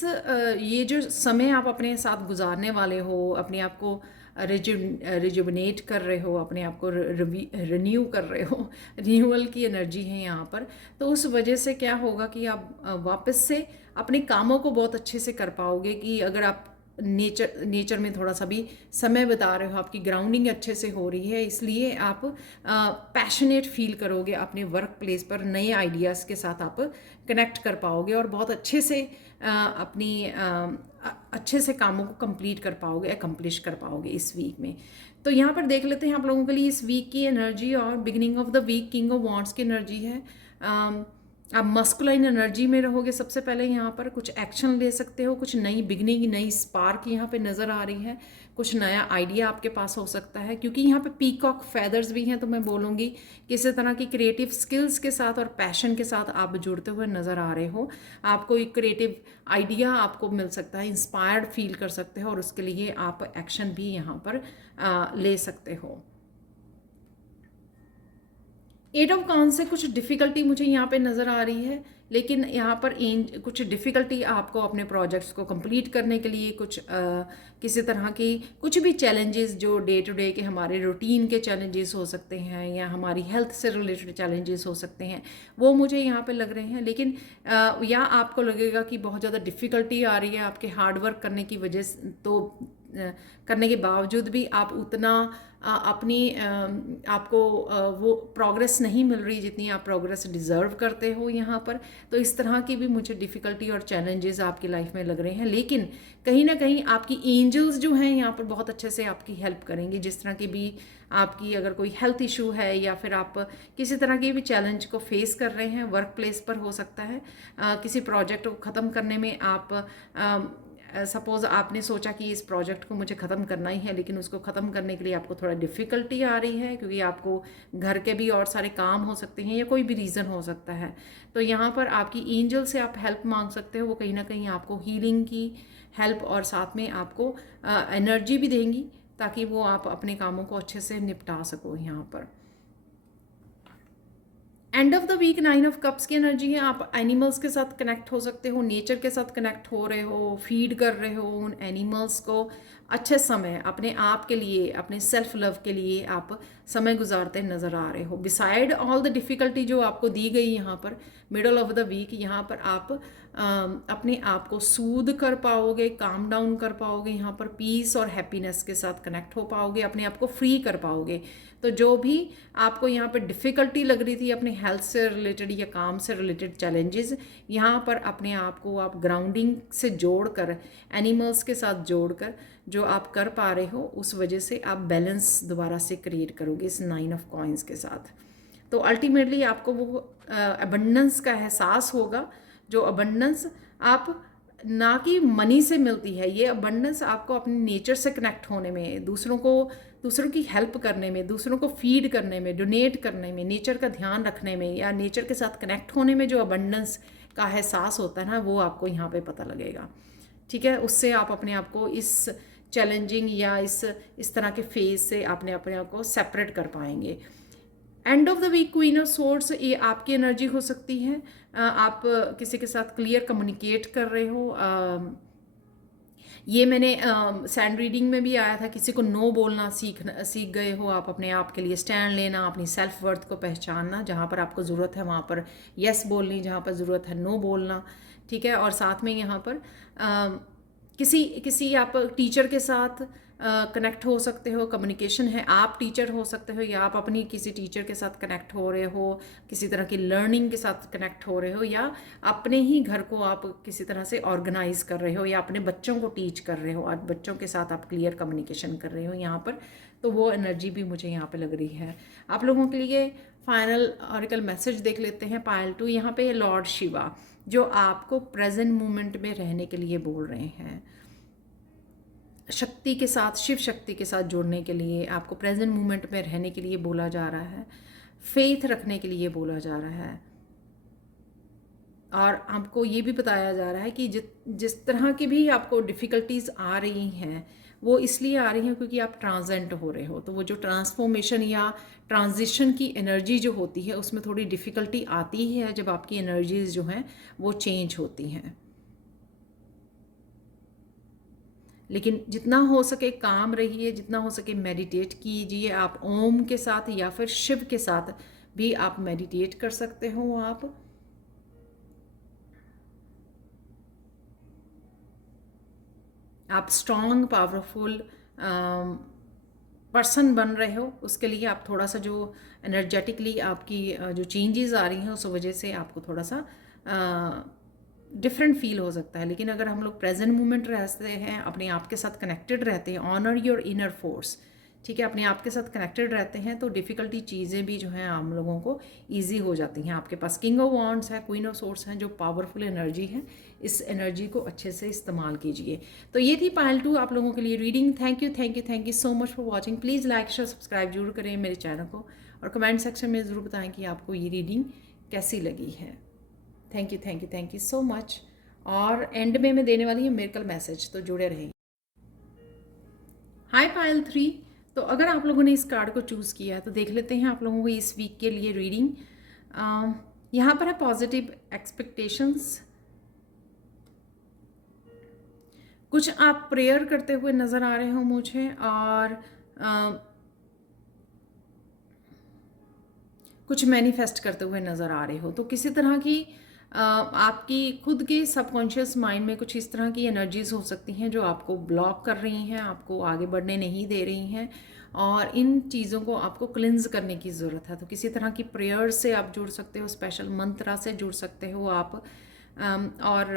ये जो समय आप अपने साथ गुजारने वाले हो, अपने आप को रिजुवनेट कर रहे हो, अपने आप को रिन्यू कर रहे हो, रिन्यूअल की एनर्जी है यहाँ पर। तो उस वजह से क्या होगा कि आप वापस से अपने कामों को बहुत अच्छे से कर पाओगे। कि अगर आप नेचर में थोड़ा सा भी समय बिता रहे हो, आपकी ग्राउंडिंग अच्छे से हो रही है, इसलिए आप पैशनेट फील करोगे अपने वर्क प्लेस पर। नए आइडियाज़ के साथ आप कनेक्ट कर पाओगे और बहुत अच्छे से अच्छे से कामों को कंप्लीट कर पाओगे, अकम्प्लिश कर पाओगे इस वीक में। तो यहाँ पर देख लेते हैं आप लोगों के लिए इस वीक की एनर्जी। और beginning of the week king of wands की एनर्जी है। आप मस्कुलाइन एनर्जी में रहोगे। सबसे पहले यहाँ पर कुछ एक्शन ले सकते हो, कुछ नई बिगनिंग, नई स्पार्क यहाँ पे नज़र आ रही है, कुछ नया आइडिया आपके पास हो सकता है। क्योंकि यहाँ पे पीकॉक फेदर्स भी हैं, तो मैं बोलूँगी किसी तरह की क्रिएटिव स्किल्स के साथ और पैशन के साथ आप जुड़ते हुए नज़र आ रहे हो। आपको एक क्रिएटिव आइडिया आपको मिल सकता है, इंस्पायर्ड फील कर सकते हो, और उसके लिए आप एक्शन भी यहाँ पर ले सकते हो। 8 ऑफ काउंस से कुछ डिफ़िकल्टी मुझे यहाँ पे नज़र आ रही है, लेकिन यहाँ पर कुछ डिफ़िकल्टी आपको अपने प्रोजेक्ट्स को कंप्लीट करने के लिए, कुछ किसी तरह की कुछ भी चैलेंजेस जो डे टू डे के हमारे रूटीन के चैलेंजेस हो सकते हैं, या हमारी हेल्थ से रिलेटेड चैलेंजेस हो सकते हैं, वो मुझे यहाँ पे लग रहे हैं। लेकिन या आपको लगेगा कि बहुत ज़्यादा डिफ़िकल्टी आ रही है आपके हार्ड वर्क करने की वजह से, तो करने के बावजूद भी आप उतना अपनी आपको वो प्रोग्रेस नहीं मिल रही जितनी आप प्रोग्रेस डिज़र्व करते हो यहाँ पर। तो इस तरह की भी मुझे डिफ़िकल्टी और चैलेंजेस आपकी लाइफ में लग रहे हैं। लेकिन कहीं ना कहीं आपकी एंजल्स जो हैं यहाँ पर बहुत अच्छे से आपकी हेल्प करेंगे। जिस तरह की भी आपकी अगर कोई हेल्थ इशू है, या फिर आप किसी तरह के भी चैलेंज को फेस कर रहे हैं, वर्क प्लेस पर हो सकता है, किसी प्रोजेक्ट को ख़त्म करने में आप सपोज़ आपने सोचा कि इस प्रोजेक्ट को मुझे ख़त्म करना ही है, लेकिन उसको ख़त्म करने के लिए आपको थोड़ा डिफ़िकल्टी आ रही है, क्योंकि आपको घर के भी और सारे काम हो सकते हैं, या कोई भी रीज़न हो सकता है। तो यहाँ पर आपकी एंजल से आप हेल्प मांग सकते हो। वो कहीं ना कहीं आपको हीलिंग की हेल्प और साथ में आपको एनर्जी भी देंगी, ताकि वो आप अपने कामों को अच्छे से निपटा सको। यहाँ पर end of the week 9 of cups की एनर्जी है। आप एनिमल्स के साथ कनेक्ट हो सकते हो, नेचर के साथ कनेक्ट हो रहे हो, फीड कर रहे हो उन एनिमल्स को। अच्छे समय अपने आप के लिए, अपने सेल्फ लव के लिए आप समय गुजारते नज़र आ रहे हो। बिसाइड ऑल द डिफ़िकल्टी जो आपको दी गई यहाँ पर मिडल ऑफ द वीक, यहाँ पर आप अपने आप को सूद कर पाओगे, काम डाउन कर पाओगे, यहाँ पर पीस और हैप्पीनेस के साथ कनेक्ट हो पाओगे, अपने आप को फ्री कर पाओगे। तो जो भी आपको यहाँ पर डिफ़िकल्टी लग रही थी अपने हेल्थ से रिलेटेड या काम से रिलेटेड चैलेंजेस, यहाँ पर अपने आप को आप ग्राउंडिंग से जोड़कर, एनिमल्स के साथ जोड़कर जो आप कर पा रहे हो, उस वजह से आप बैलेंस दोबारा से क्रिएट करोगे इस 9 ऑफ कॉइंस के साथ। तो अल्टीमेटली आपको वो अबंडेंस का एहसास होगा, जो अबंडेंस आप ना कि मनी से मिलती है। ये अबंडेंस आपको अपने नेचर से कनेक्ट होने में, दूसरों की हेल्प करने में, दूसरों को फीड करने में, डोनेट करने में, नेचर का ध्यान रखने में या नेचर के साथ कनेक्ट होने में जो अबंडेंस का एहसास होता है ना, वो आपको यहाँ पे पता लगेगा। ठीक है, उससे आप अपने आप को इस चैलेंजिंग या इस तरह के फेज से अपने आप को सेपरेट कर पाएंगे। End of the week queen of swords, ये आपकी एनर्जी हो सकती है। आप किसी के साथ क्लियर कम्युनिकेट कर रहे हो। ये मैंने सैंड रीडिंग में भी आया था, किसी को नो बोलना सीख गए हो आप, अपने आप के लिए स्टैंड लेना, अपनी सेल्फ वर्थ को पहचानना, जहाँ पर आपको ज़रूरत है वहाँ पर यस बोलनी, जहाँ पर ज़रूरत है नो बोलना। ठीक है, और साथ में यहाँ पर किसी आप टीचर के साथ कनेक्ट हो सकते हो, कम्युनिकेशन है, आप टीचर हो सकते हो या आप अपनी किसी टीचर के साथ कनेक्ट हो रहे हो, किसी तरह की लर्निंग के साथ कनेक्ट हो रहे हो, या अपने ही घर को आप किसी तरह से ऑर्गेनाइज कर रहे हो, या अपने बच्चों को टीच कर रहे हो, आज बच्चों के साथ आप क्लियर कम्युनिकेशन कर रहे हो यहाँ पर। तो वो एनर्जी भी मुझे यहाँ पे लग रही है। आप लोगों के लिए फाइनल ऑरिकल मैसेज देख लेते हैं। पायल 2 यहाँ पे लॉर्ड शिवा जो आपको प्रेजेंट मोमेंट में रहने के लिए बोल रहे हैं, शक्ति के साथ, शिव शक्ति के साथ जुड़ने के लिए आपको प्रेजेंट मोमेंट में रहने के लिए बोला जा रहा है, फेथ रखने के लिए बोला जा रहा है। और आपको ये भी बताया जा रहा है कि जिस तरह की भी आपको डिफ़िकल्टीज़ आ रही हैं वो इसलिए आ रही हैं क्योंकि आप ट्रांसेंट हो रहे हो। तो वो जो ट्रांसफॉर्मेशन या ट्रांजिशन की एनर्जी जो होती है उसमें थोड़ी डिफ़िकल्टी आती ही है जब आपकी एनर्जीज़ जो हैं वो चेंज होती हैं। लेकिन जितना हो सके काम रहिए, जितना हो सके मेडिटेट कीजिए। आप ओम के साथ या फिर शिव के साथ भी आप मेडिटेट कर सकते हो। आप स्ट्रॉन्ग पावरफुल पर्सन बन रहे हो, उसके लिए आप थोड़ा सा जो एनर्जेटिकली आपकी जो चेंजेस आ रही हैं उस वजह से आपको थोड़ा सा डिफरेंट फील हो सकता है। लेकिन अगर हम लोग प्रेजेंट मोमेंट रहते हैं, अपने आप के साथ कनेक्टेड रहते हैं, ऑनर योर इनर फोर्स, ठीक है, अपने आप के साथ कनेक्टेड रहते हैं तो डिफ़िकल्टी चीज़ें भी जो हैं हम लोगों को ईजी हो जाती हैं। आपके पास किंग ऑफ वॉन्ड्स है, क्वीन ऑफ सोर्ड्स हैं, जो पावरफुल एनर्जी है। इस एनर्जी को अच्छे से इस्तेमाल कीजिए। तो ये थी पायल 2 आप लोगों के लिए reading. Thank you so much for watching. Please like share subscribe जरूर करें मेरे चैनल को, और कमेंट सेक्शन में ज़रूर बताएं कि आपको ये रीडिंग कैसी लगी है। Thank you so much. और एंड में मैं देने वाली हूँ मिरेकल मैसेज, तो जुड़े रहें। हाय पायल 3, तो अगर आप लोगों ने इस कार्ड को चूज़ किया है तो देख लेते हैं आप लोगों को इस वीक के लिए रीडिंग। यहाँ पर है पॉजिटिव एक्सपेक्टेशंस। कुछ आप प्रेयर करते हुए नज़र आ रहे हो मुझे, और कुछ मैनिफेस्ट करते हुए नज़र आ रहे हो। तो किसी तरह की आपकी खुद के सबकॉन्शियस माइंड में कुछ इस तरह की एनर्जीज हो सकती हैं जो आपको ब्लॉक कर रही हैं, आपको आगे बढ़ने नहीं दे रही हैं, और इन चीज़ों को आपको क्लिंज करने की ज़रूरत है। तो किसी तरह की प्रेयर से आप जुड़ सकते हो, स्पेशल मंत्रा से जुड़ सकते हो आप, और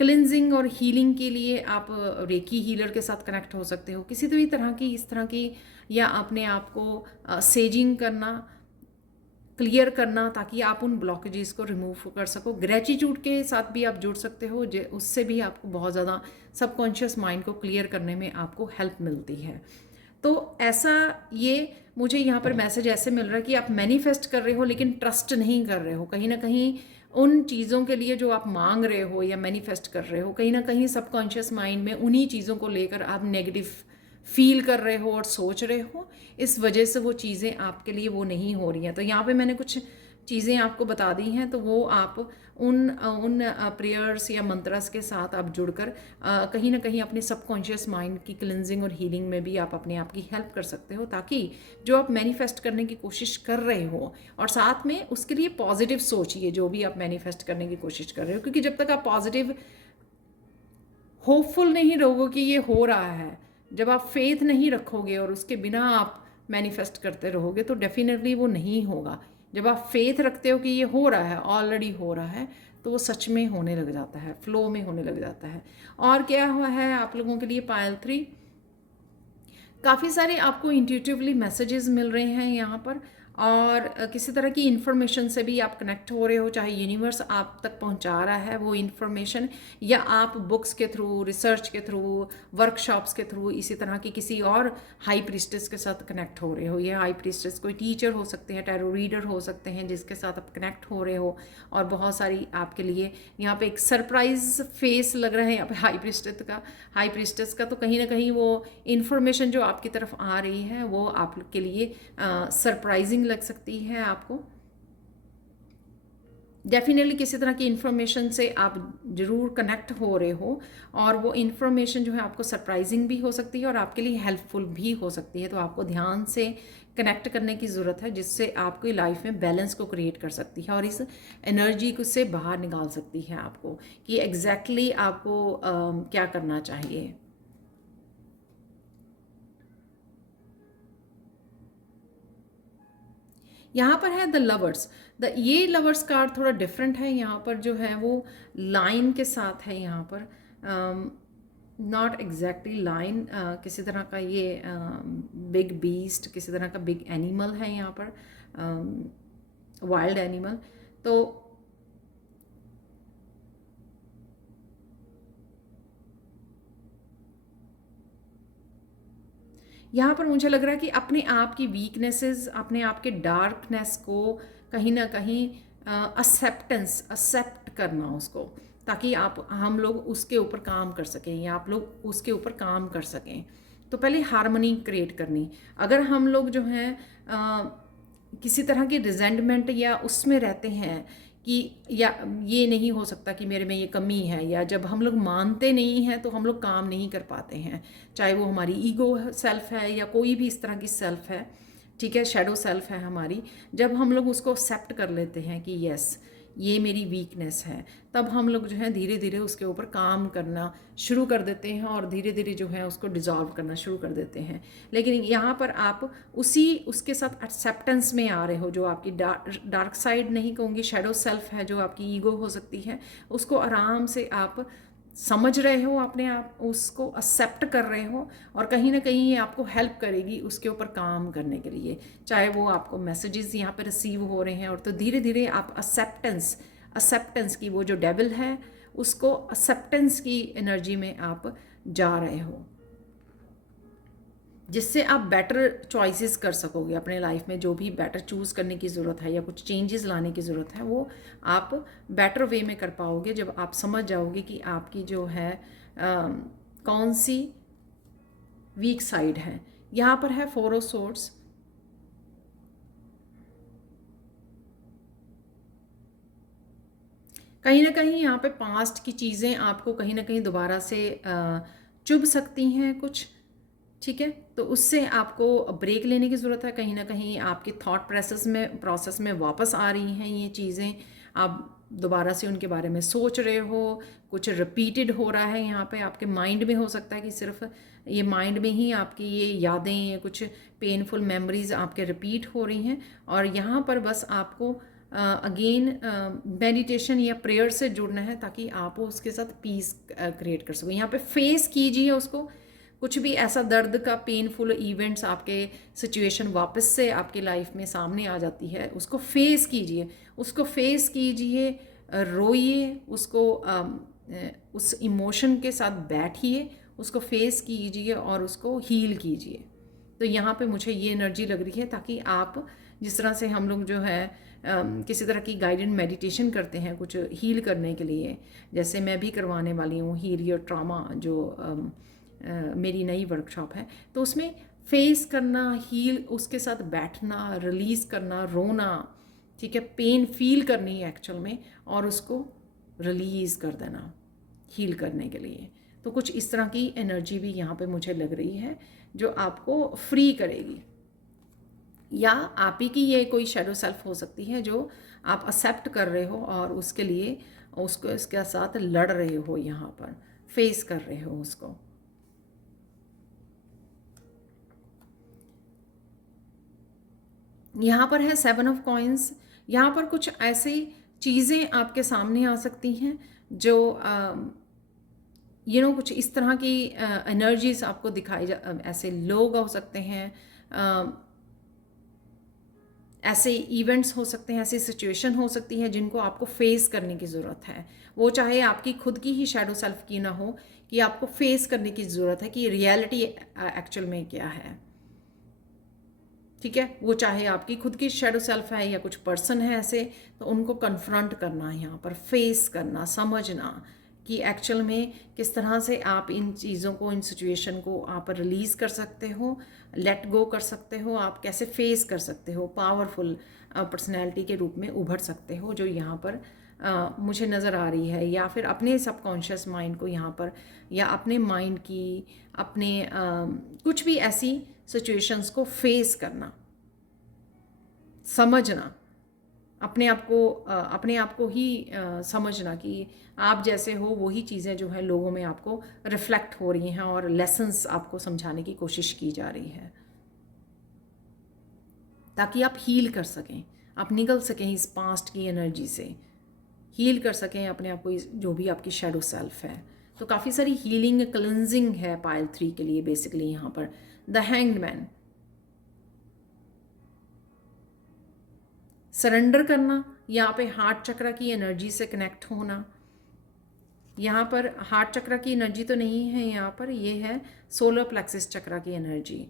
क्लिनजिंग और हीलिंग के लिए आप रेकी हीलर के साथ कनेक्ट हो सकते हो। किसी भी तरह की इस तरह की, या अपने आप को सेजिंग करना, क्लियर करना, ताकि आप उन ब्लॉकेजेस को रिमूव कर सको। ग्रेटिट्यूड के साथ भी आप जुड़ सकते हो, उससे भी आपको बहुत ज़्यादा सबकॉन्शियस माइंड को क्लियर करने में आपको हेल्प मिलती है। तो ऐसा ये मुझे यहाँ पर मैसेज ऐसे मिल रहा है कि आप मैनिफेस्ट कर रहे हो लेकिन ट्रस्ट नहीं कर रहे हो। कहीं ना कहीं उन चीज़ों के लिए जो आप मांग रहे हो या मैनिफेस्ट कर रहे हो, कहीं ना कहीं सबकॉन्शियस माइंड में उन्हीं चीज़ों को लेकर आप नेगेटिव फील कर रहे हो और सोच रहे हो। इस वजह से वो चीज़ें आपके लिए वो नहीं हो रही हैं। तो यहाँ पे मैंने कुछ चीज़ें आपको बता दी हैं, तो वो आप उन प्रेयर्स या मंत्रस के साथ आप जुड़कर कहीं ना कहीं अपने सबकॉन्शियस माइंड की क्लिनजिंग और हीलिंग में भी आप अपने आप की हेल्प कर सकते हो, ताकि जो आप मैनिफेस्ट करने की कोशिश कर रहे हो, और साथ में उसके लिए पॉजिटिव सोचिए जो भी आप मैनिफेस्ट करने की कोशिश कर रहे हो। क्योंकि जब तक आप पॉजिटिव होपफुल नहीं रहोगे कि ये हो रहा है, जब आप फेथ नहीं रखोगे और उसके बिना आप मैनिफेस्ट करते रहोगे, तो डेफिनेटली वो नहीं होगा। जब आप फेथ रखते हो कि ये हो रहा है, ऑलरेडी हो रहा है, तो वो सच में होने लग जाता है, फ्लो में होने लग जाता है। और क्या हुआ है आप लोगों के लिए पायल 3, काफ़ी सारे आपको इंट्यूटिवली मैसेजेस मिल रहे हैं यहाँ पर, और किसी तरह की इन्फॉर्मेशन से भी आप कनेक्ट हो रहे हो, चाहे यूनिवर्स आप तक पहुंचा रहा है वो इन्फॉर्मेशन, या आप बुक्स के थ्रू, रिसर्च के थ्रू, वर्कशॉप्स के थ्रू इसी तरह की किसी और हाई प्रीस्टेस के साथ कनेक्ट हो रहे हो। ये हाई प्रीस्टेस कोई टीचर हो सकते हैं, टैरो रीडर हो सकते हैं जिसके साथ आप कनेक्ट हो रहे हो। और बहुत सारी आपके लिए यहाँ पे एक सरप्राइज फेस लग रहा है यहाँ पे हाई प्रीस्टेस का। तो कहीं ना कहीं वो इन्फॉर्मेशन जो आपकी तरफ आ रही है वो आपके लिए सरप्राइजिंग लग सकती है आपको। डेफिनेटली किसी तरह की इन्फॉर्मेशन से आप ज़रूर कनेक्ट हो रहे हो, और वो इन्फॉर्मेशन जो है आपको सरप्राइजिंग भी हो सकती है और आपके लिए हेल्पफुल भी हो सकती है। तो आपको ध्यान से कनेक्ट करने की ज़रूरत है, जिससे आपकी लाइफ में बैलेंस को क्रिएट कर सकती है और इस एनर्जी को से बाहर निकाल सकती है आपको कि एग्जैक्टली आपको क्या करना चाहिए। यहाँ पर है द लवर्स। द ये लवर्स कार्ड थोड़ा डिफरेंट है। यहाँ पर जो है वो लाइन के साथ है। यहाँ पर नॉट एग्जैक्टली लाइन, किसी तरह का ये बिग बीस्ट, किसी तरह का बिग एनिमल है यहाँ पर, वाइल्ड एनिमल। तो यहाँ पर मुझे लग रहा है कि अपने आप की वीकनेसेस, अपने आप के डार्कनेस को कहीं ना कहीं एक्सेप्ट करना उसको, ताकि आप हम लोग उसके ऊपर काम कर सकें या आप लोग उसके ऊपर काम कर सकें। तो पहले हार्मनी क्रिएट करनी। अगर हम लोग जो हैं किसी तरह की रिजेंटमेंट या उसमें रहते हैं कि या ये नहीं हो सकता कि मेरे में ये कमी है, या जब हम लोग मानते नहीं हैं तो हम लोग काम नहीं कर पाते हैं, चाहे वो हमारी ईगो सेल्फ है या कोई भी इस तरह की सेल्फ है, ठीक है, शैडो सेल्फ है हमारी। जब हम लोग उसको एक्सेप्ट कर लेते हैं कि यस ये मेरी वीकनेस है, तब हम लोग जो है धीरे धीरे उसके ऊपर काम करना शुरू कर देते हैं और धीरे धीरे जो है उसको डिज़ोल्व करना शुरू कर देते हैं। लेकिन यहाँ पर आप उसके साथ एक्सेप्टेंस में आ रहे हो। जो आपकी डार्क साइड नहीं कहूँगी, शैडो सेल्फ है, जो आपकी ईगो हो सकती है, उसको आराम से आप समझ रहे हो, अपने आप उसको एक्सेप्ट कर रहे हो, और कहीं ना कहीं ये आपको हेल्प करेगी उसके ऊपर काम करने के लिए। चाहे वो आपको मैसेजेस यहाँ पे रिसीव हो रहे हैं, और तो धीरे धीरे आप एक्सेप्टेंस की वो जो डेविल है उसको एक्सेप्टेंस की एनर्जी में आप जा रहे हो, जिससे आप बेटर चॉइसेस कर सकोगे अपने लाइफ में। जो भी बेटर चूज़ करने की ज़रूरत है या कुछ चेंजेस लाने की ज़रूरत है, वो आप बेटर वे में कर पाओगे जब आप समझ जाओगे कि आपकी जो है कौन सी वीक साइड है। यहाँ पर है 4 ऑफ सोर्ड्स। कहीं ना कहीं यहाँ पे पास्ट की चीज़ें आपको कहीं ना कहीं दोबारा से चुभ सकती हैं कुछ, ठीक है। तो उससे आपको ब्रेक लेने की ज़रूरत है। कहीं ना कहीं आपके थॉट प्रोसेस में वापस आ रही हैं ये चीज़ें, आप दोबारा से उनके बारे में सोच रहे हो, कुछ रिपीटेड हो रहा है यहाँ पे आपके माइंड में। हो सकता है कि सिर्फ ये माइंड में ही आपकी ये यादें, ये कुछ पेनफुल मेमोरीज आपके रिपीट हो रही हैं, और यहाँ पर बस आपको अगेन मेडिटेशन या प्रेयर से जुड़ना है, ताकि आप उसके साथ पीस क्रिएट कर सको। यहाँ पे फेस कीजिए उसको। कुछ भी ऐसा दर्द का पेनफुल इवेंट्स, आपके सिचुएशन वापस से आपकी लाइफ में सामने आ जाती है, उसको फेस कीजिए, रोइए उसको, उस इमोशन के साथ बैठिए, उसको फेस कीजिए और उसको हील कीजिए। तो यहाँ पे मुझे ये एनर्जी लग रही है, ताकि आप जिस तरह से हम लोग जो है किसी तरह की गाइडेड मेडिटेशन करते हैं कुछ हील करने के लिए, जैसे मैं भी करवाने वाली हूँ हील योर ट्रॉमा, जो मेरी नई वर्कशॉप है, तो उसमें फेस करना, हील, उसके साथ बैठना, रिलीज़ करना, रोना, ठीक है, पेन फील करनी है एक्चुअल में, और उसको रिलीज़ कर देना हील करने के लिए। तो कुछ इस तरह की एनर्जी भी यहाँ पे मुझे लग रही है जो आपको फ्री करेगी, या आप ही की ये कोई शैडो सेल्फ हो सकती है जो आप एक्सेप्ट कर रहे हो और उसके लिए उसको इसके साथ लड़ रहे हो, यहाँ पर फेस कर रहे हो उसको। यहाँ पर है 7 ऑफ कॉइन्स। यहाँ पर कुछ ऐसी चीज़ें आपके सामने आ सकती हैं जो कुछ इस तरह की एनर्जीज आपको दिखाई ऐसे लोग हो सकते हैं, ऐसे इवेंट्स हो सकते हैं, ऐसी सिचुएशन हो सकती है जिनको आपको फेस करने की ज़रूरत है। वो चाहे आपकी खुद की ही शैडो सेल्फ की ना हो, कि आपको फेस करने की ज़रूरत है कि रियलिटी एक्चुअल में क्या है। ठीक है, वो चाहे आपकी खुद की शैडो सेल्फ है या कुछ पर्सन है ऐसे, तो उनको कन्फ्रंट करना, यहाँ पर फेस करना, समझना कि एक्चुअल में किस तरह से आप इन चीज़ों को, इन सिचुएशन को आप रिलीज़ कर सकते हो, लेट गो कर सकते हो, आप कैसे फेस कर सकते हो, पावरफुल पर्सनैलिटी के रूप में उभर सकते हो, जो यहाँ पर मुझे नज़र आ रही है। या फिर अपने सबकॉन्शियस माइंड को यहाँ पर, या अपने माइंड की, अपने कुछ भी ऐसी सिचुएशंस को फेस करना, समझना, अपने आप को ही समझना कि आप जैसे हो वही चीज़ें जो है लोगों में आपको रिफ्लेक्ट हो रही हैं और लेसन्स आपको समझाने की कोशिश की जा रही है, ताकि आप हील कर सकें, आप निकल सकें इस पास्ट की एनर्जी से, हील कर सकें अपने आप को, जो भी आपकी शैडो सेल्फ है। तो काफ़ी सारी हीलिंग, क्लेंजिंग है पाइल 3 के लिए बेसिकली यहाँ पर। द हैंग्ड मैन, सरेंडर करना, यहाँ पे हार्ट चक्र की एनर्जी से कनेक्ट होना। यहाँ पर हार्ट चक्र की एनर्जी तो नहीं है, यहाँ पर ये है सोलर प्लेक्सिस चक्र की एनर्जी।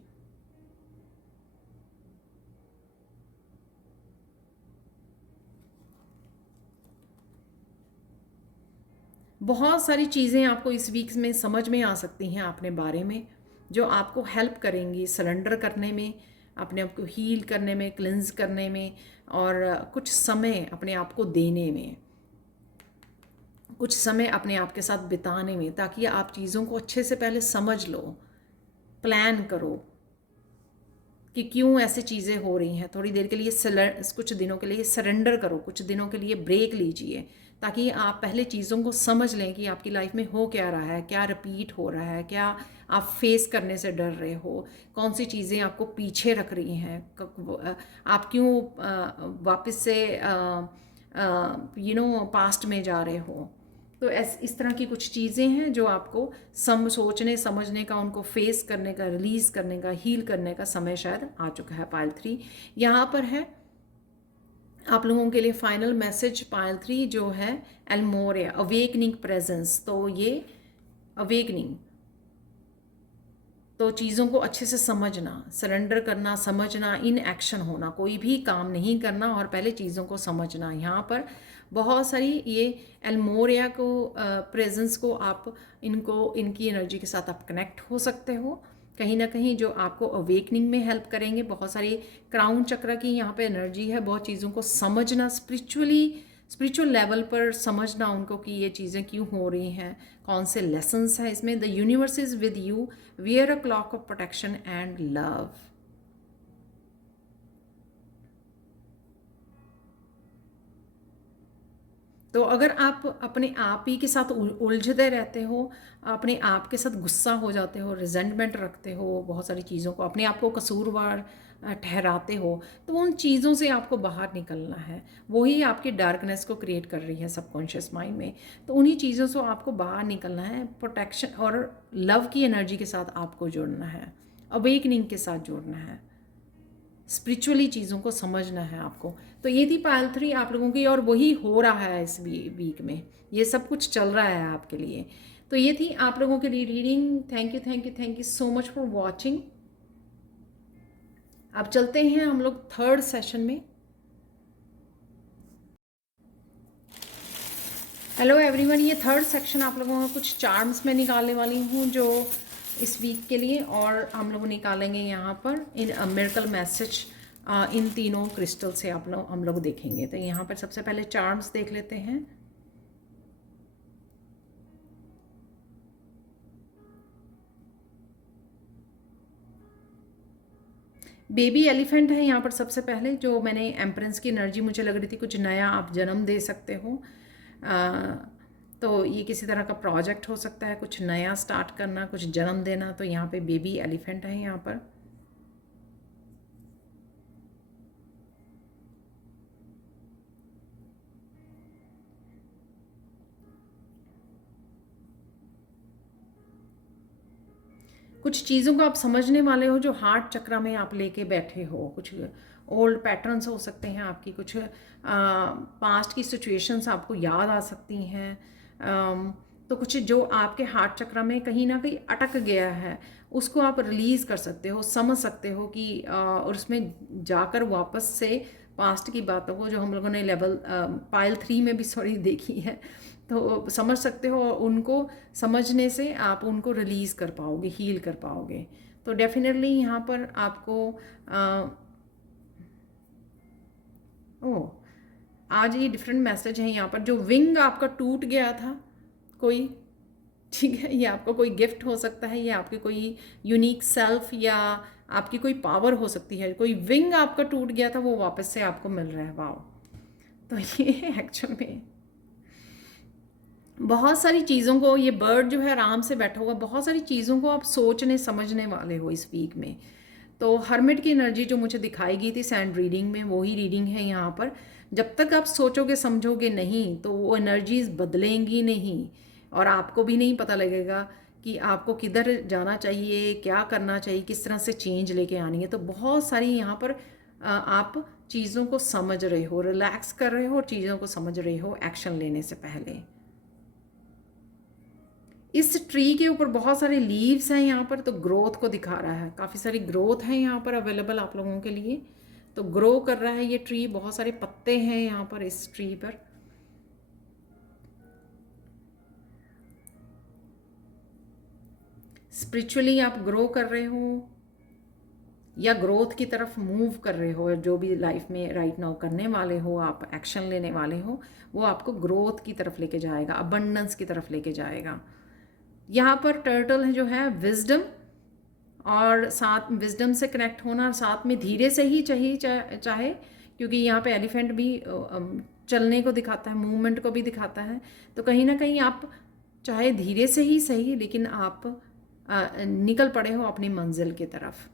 बहुत सारी चीज़ें आपको इस वीक में समझ में आ सकती हैं अपने बारे में, जो आपको हेल्प करेंगी सरेंडर करने में, अपने आप को हील करने में, क्लिंज करने में, और कुछ समय अपने आप को देने में, कुछ समय अपने आप के साथ बिताने में, ताकि आप चीज़ों को अच्छे से पहले समझ लो, प्लान करो कि क्यों ऐसी चीज़ें हो रही हैं। थोड़ी देर के लिए कुछ दिनों के लिए सरेंडर करो, कुछ दिनों के लिए ब्रेक लीजिए, ताकि आप पहले चीज़ों को समझ लें कि आपकी लाइफ में हो क्या रहा है, क्या रिपीट हो रहा है, क्या आप फेस करने से डर रहे हो, कौन सी चीज़ें आपको पीछे रख रही हैं, आप क्यों वापस से पास्ट में जा रहे हो। तो इस तरह की कुछ चीज़ें हैं जो आपको सोचने समझने का, उनको फेस करने का, रिलीज़ करने का, हील करने का समय शायद आ चुका है। पाइल 3 यहाँ पर है आप लोगों के लिए फाइनल मैसेज। पाइल 3 जो है एल्मोरिया, अवेकनिंग प्रेजेंस। तो ये अवेकनिंग, तो चीज़ों को अच्छे से समझना, सरेंडर करना, समझना, इन एक्शन होना, कोई भी काम नहीं करना और पहले चीज़ों को समझना। यहाँ पर बहुत सारी ये एल्मोरिया को प्रेजेंस को आप इनकी एनर्जी के साथ आप कनेक्ट हो सकते हो कहीं ना कहीं, जो आपको अवेकनिंग में हेल्प करेंगे। बहुत सारी क्राउन चक्र की यहाँ पे एनर्जी है, बहुत चीज़ों को समझना, स्पिरिचुअल लेवल पर समझना उनको कि ये चीज़ें क्यों हो रही हैं, कौन से लेसन्स हैं इसमें। The universe is with you, wear a clock of protection and love. तो अगर आप अपने आप ही के साथ उलझते रहते हो, अपने आप के साथ गुस्सा हो जाते हो, रिजेंटमेंट रखते हो, बहुत सारी चीज़ों को अपने आप को कसूरवार ठहराते हो, तो उन चीज़ों से आपको बाहर निकलना है। वही आपकी डार्कनेस को क्रिएट कर रही है सबकॉन्शियस माइंड में। तो उन्हीं चीज़ों से आपको बाहर निकलना है, प्रोटेक्शन और लव की एनर्जी के साथ आपको जुड़ना है, अवेकनिंग के साथ जुड़ना है, स्पिरिचुअली चीज़ों को समझना है आपको। तो ये थी पाइल 3 आप लोगों की, और वही हो रहा है इस वीक में, ये सब कुछ चल रहा है आपके लिए। तो ये थी आप लोगों की reading. Thank you so much for watching. अब चलते हैं हम लोग थर्ड सेशन में। हेलो एवरीवन, ये थर्ड सेक्शन आप लोगों का कुछ चार्म्स में निकालने वाली हूँ जो इस वीक के लिए, और हम लोग निकालेंगे यहाँ पर इन मिरेकल मैसेज इन तीनों क्रिस्टल से हम लोग देखेंगे। तो यहाँ पर सबसे पहले चार्म्स देख लेते हैं। बेबी एलिफेंट है यहाँ पर सबसे पहले, जो मैंने एम्परेंस की एनर्जी मुझे लग रही थी, कुछ नया आप जन्म दे सकते हो। तो ये किसी तरह का प्रोजेक्ट हो सकता है, कुछ नया स्टार्ट करना, कुछ जन्म देना। तो यहाँ पे बेबी एलिफेंट है यहाँ पर। कुछ चीज़ों को आप समझने वाले हो जो हार्ट चक्र में आप लेके बैठे हो, कुछ ओल्ड पैटर्न्स हो सकते हैं आपकी, कुछ पास्ट की सिचुएशंस आपको याद आ सकती हैं। तो कुछ जो आपके हार्ट चक्र में कहीं ना कहीं अटक गया है उसको आप रिलीज़ कर सकते हो, समझ सकते हो कि और उसमें जाकर वापस से पास्ट की बातों को जो हम लोगों ने लेवल पाइल 3 में भी सॉरी देखी है, तो समझ सकते हो और उनको समझने से आप उनको रिलीज़ कर पाओगे, हील कर पाओगे। तो डेफिनेटली यहाँ पर आपको आज ये डिफरेंट मैसेज है यहाँ पर। जो विंग आपका टूट गया था कोई, ठीक है, ये आपको कोई गिफ्ट हो सकता है, ये आपके कोई यूनिक सेल्फ या आपकी कोई पावर हो सकती है। कोई विंग आपका टूट गया था वो वापस से आपको मिल रहा है। वाओ! तो ये एक्चुअल में बहुत सारी चीज़ों को, ये बर्ड जो है आराम से बैठा हुआ, बहुत सारी चीज़ों को आप सोचने समझने वाले हो इस वीक में। तो हर्मिट की एनर्जी जो मुझे दिखाई गई थी सैंड रीडिंग में, वही रीडिंग है यहाँ पर। जब तक आप सोचोगे समझोगे नहीं तो वो एनर्जीज बदलेंगी नहीं, और आपको भी नहीं पता लगेगा कि आपको किधर जाना चाहिए, क्या करना चाहिए, किस तरह से चेंज लेके आनी है। तो बहुत सारी यहाँ पर आप चीज़ों को समझ रहे हो, रिलैक्स कर रहे हो और चीज़ों को समझ रहे हो एक्शन लेने से पहले। इस ट्री के ऊपर बहुत सारे लीव्स हैं यहाँ पर, तो ग्रोथ को दिखा रहा है। काफ़ी सारी ग्रोथ है यहाँ पर अवेलेबल आप लोगों के लिए। तो ग्रो कर रहा है ये ट्री, बहुत सारे पत्ते हैं यहाँ पर इस ट्री पर। स्पिरिचुअली आप ग्रो कर रहे हो या ग्रोथ की तरफ मूव कर रहे हो। जो भी लाइफ में राइट नाउ करने वाले हो, आप एक्शन लेने वाले हो, वो आपको ग्रोथ की तरफ लेके जाएगा, अबंडेंस की तरफ लेके जाएगा। यहाँ पर टर्टल जो है विजडम, और साथ विजडम से कनेक्ट होना, और साथ में धीरे से ही चाहिए चाहे, क्योंकि यहाँ पे एलिफेंट भी चलने को दिखाता है, मूवमेंट को भी दिखाता है। तो कहीं ना कहीं आप चाहे धीरे से ही सही, लेकिन आप निकल पड़े हो अपनी मंजिल की तरफ,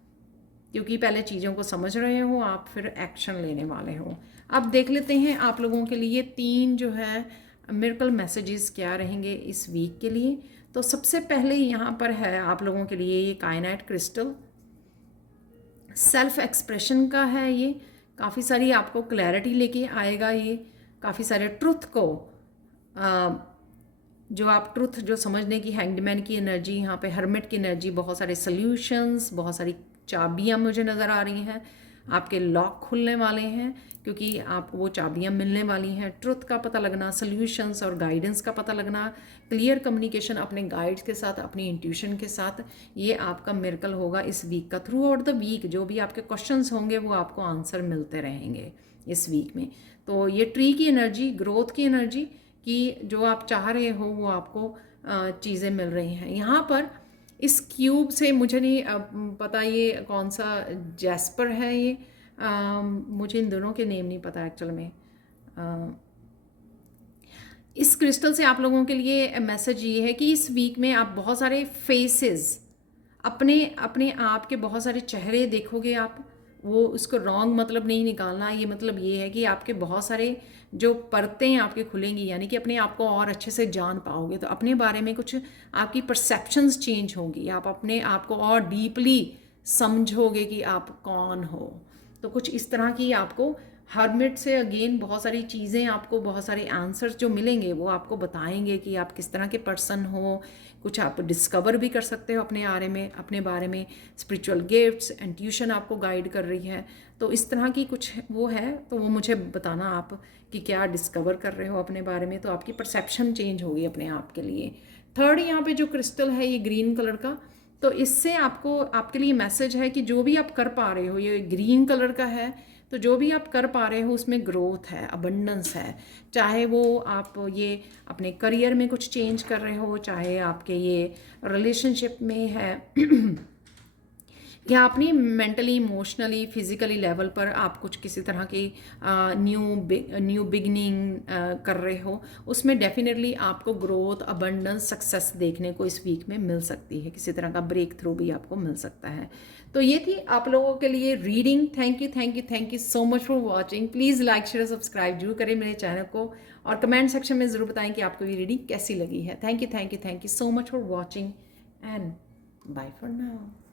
क्योंकि पहले चीज़ों को समझ रहे हो आप, फिर एक्शन लेने वाले हो। अब देख लेते हैं आप लोगों के लिए 3 जो है मिरेकल मैसेजेस क्या रहेंगे इस वीक के लिए। तो सबसे पहले यहाँ पर है आप लोगों के लिए ये कायनाइट क्रिस्टल, सेल्फ एक्सप्रेशन का है ये। काफ़ी सारी आपको क्लैरिटी लेके आएगा ये, काफ़ी सारे ट्रुथ को जो आप ट्रुथ जो समझने की, हैंगमैन की एनर्जी यहाँ पे, हर्मिट की एनर्जी, बहुत सारे सल्यूशंस, बहुत सारी चाबियाँ मुझे नज़र आ रही हैं। आपके लॉक खुलने वाले हैं क्योंकि आपको वो चाबियाँ मिलने वाली हैं। ट्रुथ का पता लगना, सल्यूशंस और गाइडेंस का पता लगना, क्लियर कम्युनिकेशन अपने गाइड्स के साथ, अपनी इंट्यूशन के साथ, ये आपका मिरेकल होगा इस वीक का। थ्रू आउट द वीक जो भी आपके क्वेश्चंस होंगे वो आपको आंसर मिलते रहेंगे इस वीक में। तो ये ट्री की एनर्जी, ग्रोथ की एनर्जी कि जो आप चाह रहे हो वो आपको चीज़ें मिल रही हैं। यहाँ पर इस क्यूब से मुझे नहीं पता ये कौन सा जैस्पर है ये, मुझे इन दोनों के नेम नहीं पता एक्चुअल में। इस क्रिस्टल से आप लोगों के लिए मैसेज ये है कि इस वीक में आप बहुत सारे फेसेस, अपने अपने आप के बहुत सारे चेहरे देखोगे आप। वो उसको रॉन्ग मतलब नहीं निकालना, ये मतलब ये है कि आपके बहुत सारे जो परतें आपके खुलेंगी, यानी कि अपने आप को और अच्छे से जान पाओगे। तो अपने बारे में कुछ आपकी परसेप्शंस चेंज होंगी, आप अपने आप को और डीपली समझोगे कि आप कौन हो। तो कुछ इस तरह की आपको हर्मिट से अगेन बहुत सारी चीज़ें, आपको बहुत सारे आंसर्स जो मिलेंगे वो आपको बताएंगे कि आप किस तरह के पर्सन हो। कुछ आप डिस्कवर भी कर सकते हो अपने बारे में। स्पिरिचुअल गिफ्ट्स, इंट्यूशन आपको गाइड कर रही है। तो इस तरह की कुछ वो है, तो वो मुझे बताना आप कि क्या डिस्कवर कर रहे हो अपने बारे में। तो आपकी परसेप्शन चेंज होगी अपने आप के लिए। थर्ड यहाँ पे जो क्रिस्टल है ये ग्रीन कलर का, तो इससे आपको, आपके लिए मैसेज है कि जो भी आप कर पा रहे हो, ये ग्रीन कलर का है, तो जो भी आप कर पा रहे हो उसमें ग्रोथ है, अबंडेंस है। चाहे वो आप ये अपने करियर में कुछ चेंज कर रहे हो, चाहे आपके ये रिलेशनशिप में है या अपनी मेंटली, इमोशनली, फिजिकली लेवल पर आप कुछ किसी तरह की न्यू बिगनिंग कर रहे हो, उसमें डेफिनेटली आपको ग्रोथ, अबंडेंस, सक्सेस देखने को इस वीक में मिल सकती है। किसी तरह का ब्रेक थ्रू भी आपको मिल सकता है। तो ये थी आप लोगों के लिए reading. Thank you so much for watching. Please like, share, subscribe जरूर करें मेरे चैनल को, और कमेंट सेक्शन में ज़रूर बताएं कि आपको ये रीडिंग कैसी लगी है। Thank you so much for watching and bye for now.